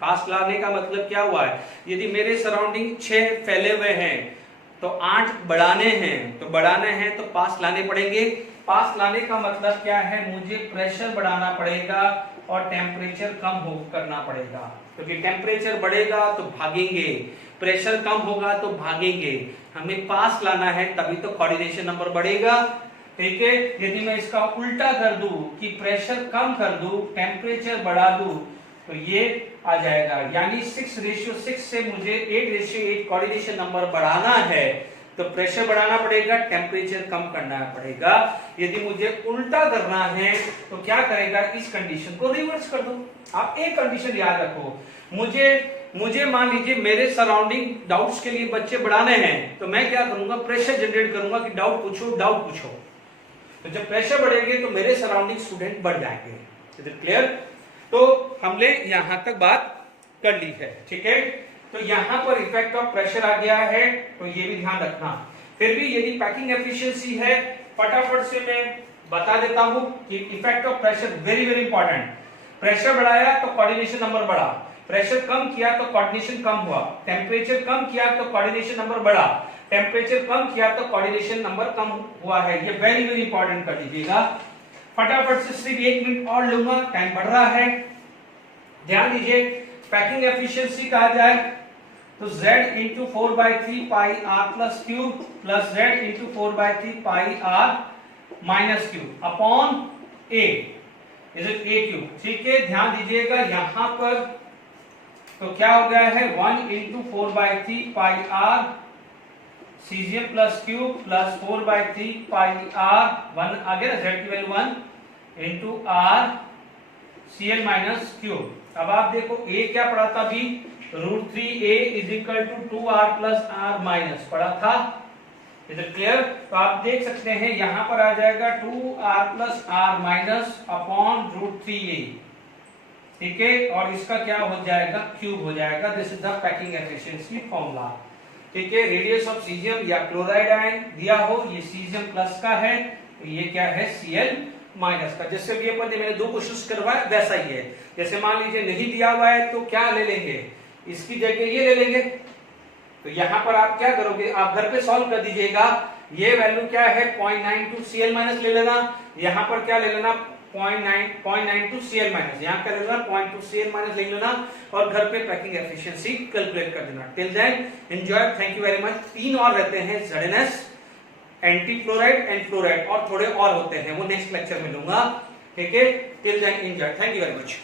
पास लाने का मतलब क्या हुआ है, यदि मेरे सराउंडिंग 6 फैले हुए हैं तो 8 बढ़ाने हैं, तो बढ़ाने हैं तो पास लाने पड़ेंगे। पास लाने का मतलब क्या है, मुझे प्रेशर बढ़ाना पड़ेगा और टेम्परेचर कम हो करना पड़ेगा, क्योंकि टेम्परेचर बढ़ेगा तो भागेंगे, प्रेशर कम होगा तो भागेंगे। हमें पास लाना है, तभी तो कोऑर्डिनेशन नंबर बढ़ेगा, ठीक है। यदि मैं इसका उल्टा कर दूं कि प्रेशर कम कर दूं, टेम्परेचर बढ़ा दूं, तो ये आ जाएगा, यानी 6:6 से मुझे 8:8 कोऑर्डिनेशन नंबर बढ़ाना है, तो प्रेशर बढ़ाना पड़ेगा, टेम्परेचर कम करना पड़ेगा। यदि मुझे उल्टा करना है तो क्या करेगा, इस कंडीशन को रिवर्स कर दो। आप एक कंडीशन याद रखो, मुझे मान लीजिए मेरे सराउंडिंग डाउट्स के लिए बच्चे बढ़ाने हैं, तो मैं क्या करूंगा, प्रेशर जनरेट करूंगा कि डाउट पूछो। तो जब प्रेशर बढ़ेंगे तो मेरे सराउंडिंग स्टूडेंट बढ़ जाएंगे। Is it clear? तो हमने यहां तक बात कर ली है, ठीक है। तो यहां पर इफेक्ट ऑफ प्रेशर आ गया है, तो ये भी ध्यान रखना। फिर भी यदि पैकिंग एफिशिएंसी है, फटाफट से मैं बता देता हूं कि effect of pressure very very important. Pressure बढ़ाया तो कोऑर्डिनेशन नंबर बढ़ा, प्रेशर कम किया तो कोऑर्डिनेशन कम हुआ, टेम्परेचर कम किया तो कोऑर्डिनेशन नंबर बढ़ा, टेम्परेचर कम किया तो कोऑर्डिनेशन नंबर कम हुआ है। ये वेरी वेरी इंपॉर्टेंट कर दीजिएगा। फटाफट से सिर्फ 1 मिनट और लूंगा, टाइम बढ़ रहा है। ध्यान दीजिए, पैकिंग एफिशिएंसी कहा जाए तो Z into 4/3 pi R plus cube plus Z into 4/3 pi R minus cube upon A, is it A cube, ठीक है। ध्यान दीजिएगा, यहां पर तो क्या हो गया है, 1 into 4/3 pi R caesium plus cube plus 4/3 pi R, 1 आ गया, Z की वैल्यू 1 into R Cl minus cube. अब आप देखो A क्या पढ़ा था अभी, √3A is equal to 2R plus R minus पढ़ा था। Is it clear? तो आप देख सकते हैं यहां पर आ जाएगा 2R plus R minus upon √3A, ठीक है। और इसका क्या हो जाएगा, क्यूब हो जाएगा। This is the packing efficiency formula, ठीक है। रेडियस ऑफ सीजियम या क्लोराइड आयन दिया हो, ये सीजियम प्लस का है, तो ये क्या है, Cl माइनस का। जैसे भी अपन ने मैंने 2 क्वेश्चन करवाया वैसा ही है। जैसे मान लीजिए नहीं दिया हुआ है तो क्या ले लेंगे, इसकी जगह ये ले लेंगे। तो यहां पर आप क्या करोगे, आप घर पे सॉल्व कर दीजिएगा। ये वैल्यू क्या है, 0.92 Cl माइनस ले लेना, यहां पर क्या ले लेना, 0.92 Cl माइनस, यहां क्या ले लेना, 0.2 Cl माइनस ले लेना, और घर पे पैकिंग एफिशिएंसी कैलकुलेट कर देना। Till then enjoy, thank you very much. 3 और रहते हैं, ZnS, anti fluoride and fluoride, और थोड़े और होते हैं, वो नेक्स्ट लेक्चर में लूंगा, ठीक है। Till then enjoy, thank you very much.